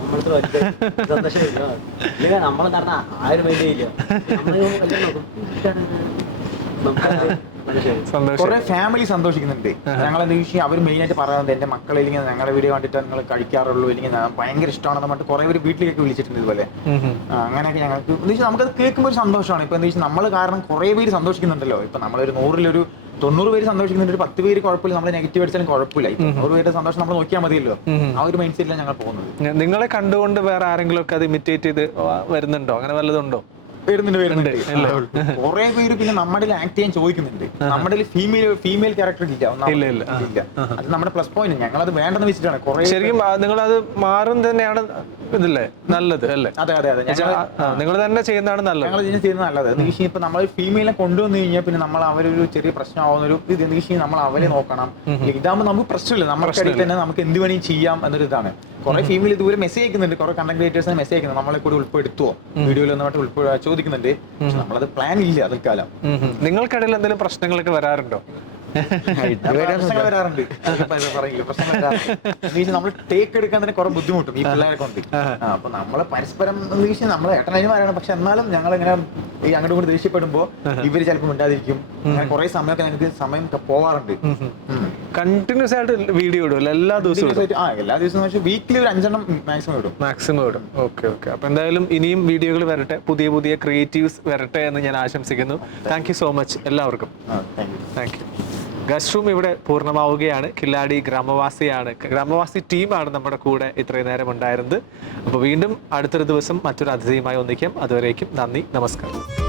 നമ്മളെ സന്തോഷം നമ്മളെന്താ പറഞ്ഞാ ആരും മൈൻഡ് ചെയ്യില്ല. കുറെ ഫാമിലി സന്തോഷിക്കുന്നുണ്ട്. ഞങ്ങൾ എന്താ വിഷയം അവർ മെയിൻ ആയിട്ട് പറയുന്നത് എന്റെ മക്കളെ ഇല്ലെങ്കിൽ ഞങ്ങളുടെ വീഡിയോ കണ്ടിട്ട് നിങ്ങൾ കഴിക്കാറുള്ളൂ, ഇല്ലെങ്കിൽ ഭയങ്കര ഇഷ്ടമാണെന്ന് പറഞ്ഞിട്ട് കുറെ പേര് വീട്ടിലേക്ക് വിളിച്ചിട്ടുണ്ട് ഇതുപോലെ. അങ്ങനെയൊക്കെ ഞങ്ങൾക്ക് എന്താ വെച്ചാൽ നമുക്കത് കേൾക്കുമ്പോൾ ഒരു സന്തോഷമാണ്. ഇപ്പൊ എന്താ വെച്ചാൽ നമ്മൾ കാരണം കുറെ പേര് സന്തോഷിക്കുന്നുണ്ടല്ലോ. ഇപ്പൊ നമ്മളൊരു 100-ൽ 90 പേര് സന്തോഷിക്കുന്നുണ്ട്, ഒരു 10 പേര് കുഴപ്പമില്ല, നമ്മൾ നെഗറ്റീവ് അടിച്ചാലും കുഴപ്പമില്ല. 100 പേരുടെ സന്തോഷം നമ്മൾ നോക്കിയാൽ മതിയല്ലോ. ആ ഒരു മൈൻഡ് സെറ്റിലാണ് ഞങ്ങൾ പോകുന്നത്. നിങ്ങളെ കണ്ടുകൊണ്ട് വേറെ ആരെങ്കിലും ഒക്കെ അത് ഇമിറ്റേറ്റ് ചെയ്ത് വരുന്നുണ്ടോ? അങ്ങനെ വല്ലതുണ്ടോ? വരുന്നുണ്ട്. കുറെ പേര് പിന്നെ നമ്മുടെ ആക്ട് ചെയ്യാൻ ചോദിക്കുന്നുണ്ട്. നമ്മുടെ ഫീമെയിൽ ക്യാരക്ടർ ഇല്ല. അത് നമ്മുടെ പ്ലസ് പോയിന്റ്. ഞങ്ങളത് വേണ്ടെന്ന് വെച്ചിട്ടാണ് കുറെ. ശരിക്കും നിങ്ങളത് മാറും തന്നെയാണ് ഇതില്ലേ നല്ലത് അല്ലേ? അതെ നിങ്ങൾ തന്നെ ചെയ്യുന്നതാണ് നല്ലത്. ഞങ്ങൾ ചെയ്യുന്നത് നല്ലത്. എന്ന് വെച്ചാൽ ഇപ്പൊ നമ്മൾ ഫീമെയിലെ കൊണ്ടുവന്നു കഴിഞ്ഞാൽ പിന്നെ നമ്മൾ അവരൊരു ചെറിയ പ്രശ്നമാവുന്ന ഒരു ഇത് എന്ന് വെച്ചാൽ നമ്മൾ അവരെ നോക്കണം. ഇതാകുമ്പോൾ നമുക്ക് പ്രശ്നമില്ല, നമ്മുടെ ഇടയിൽ തന്നെ നമുക്ക് എന്ത് വേണമെങ്കിൽ ചെയ്യാം എന്നൊരു ഇതാണ്. കുറെ ഫീമെയിൽ ഇതുവരെ മെസ്സേജ് അയക്കുന്നുണ്ട്, കുറെ കണ്ടന്റ് ക്രിയേറ്റേഴ്സിനെ മെസ്സേജ് അയക്കുന്നത് നമ്മളെ കൂടി ഉൾപ്പെടുത്തുവോ വീഡിയോയിൽ ഒന്നായിട്ട് ചോദിക്കുന്നുണ്ട്. പക്ഷെ നമ്മളത് പ്ലാൻ ഇല്ല തൽക്കാലം. നിങ്ങൾക്കിടയിൽ എന്തെങ്കിലും പ്രശ്നങ്ങളൊക്കെ വരാറുണ്ടോ? പ്രശ്നങ്ങൾ വരാറുണ്ട്. നമ്മൾ ടേക്ക് എടുക്കാൻ തന്നെ കുറെ ബുദ്ധിമുട്ടും ഈ പിള്ളേരെ കൊണ്ട്. അപ്പൊ നമ്മള് പരസ്പരം നമ്മള് ഏട്ടനന്മാരാണ്. പക്ഷെ എന്നാലും ഞങ്ങൾ ഇങ്ങനെ ഈ അങ്ങോട്ടും കൂടി ദേഷ്യപ്പെടുമ്പോ ഇവര് ചിലപ്പോൾ മിണ്ടാതിരിക്കും. അങ്ങനെ കുറെ സമയമൊക്കെ ഞങ്ങൾക്ക് സമയം പോവാറുണ്ട്. കണ്ടിന്യൂസ് ആയിട്ട് വീഡിയോ ഇടും എല്ലാ ദിവസവും? എല്ലാ ദിവസവും വീക്കിലി ഒരു 5 എണ്ണം മാക്സിമം ഇടും. ഓക്കെ. അപ്പൊ എന്തായാലും ഇനിയും വീഡിയോകൾ വരട്ടെ, പുതിയ ക്രിയേറ്റീവ്സ് വരട്ടെ എന്ന് ഞാൻ ആശംസിക്കുന്നു. താങ്ക് യു സോ മച്ച് എല്ലാവർക്കും. Thank you. ഗസ്റ്റ് റൂം ഇവിടെ പൂർണ്ണമാവുകയാണ്. കില്ലാടി ഗ്രാമവാസി ടീമാണ് നമ്മുടെ കൂടെ ഇത്രയും നേരം ഉണ്ടായിരുന്നത്. അപ്പോൾ വീണ്ടും അടുത്തൊരു ദിവസം മറ്റൊരു അതിഥിയുമായി ഒന്നിക്കാം. അതുവരേക്കും നന്ദി, നമസ്കാരം.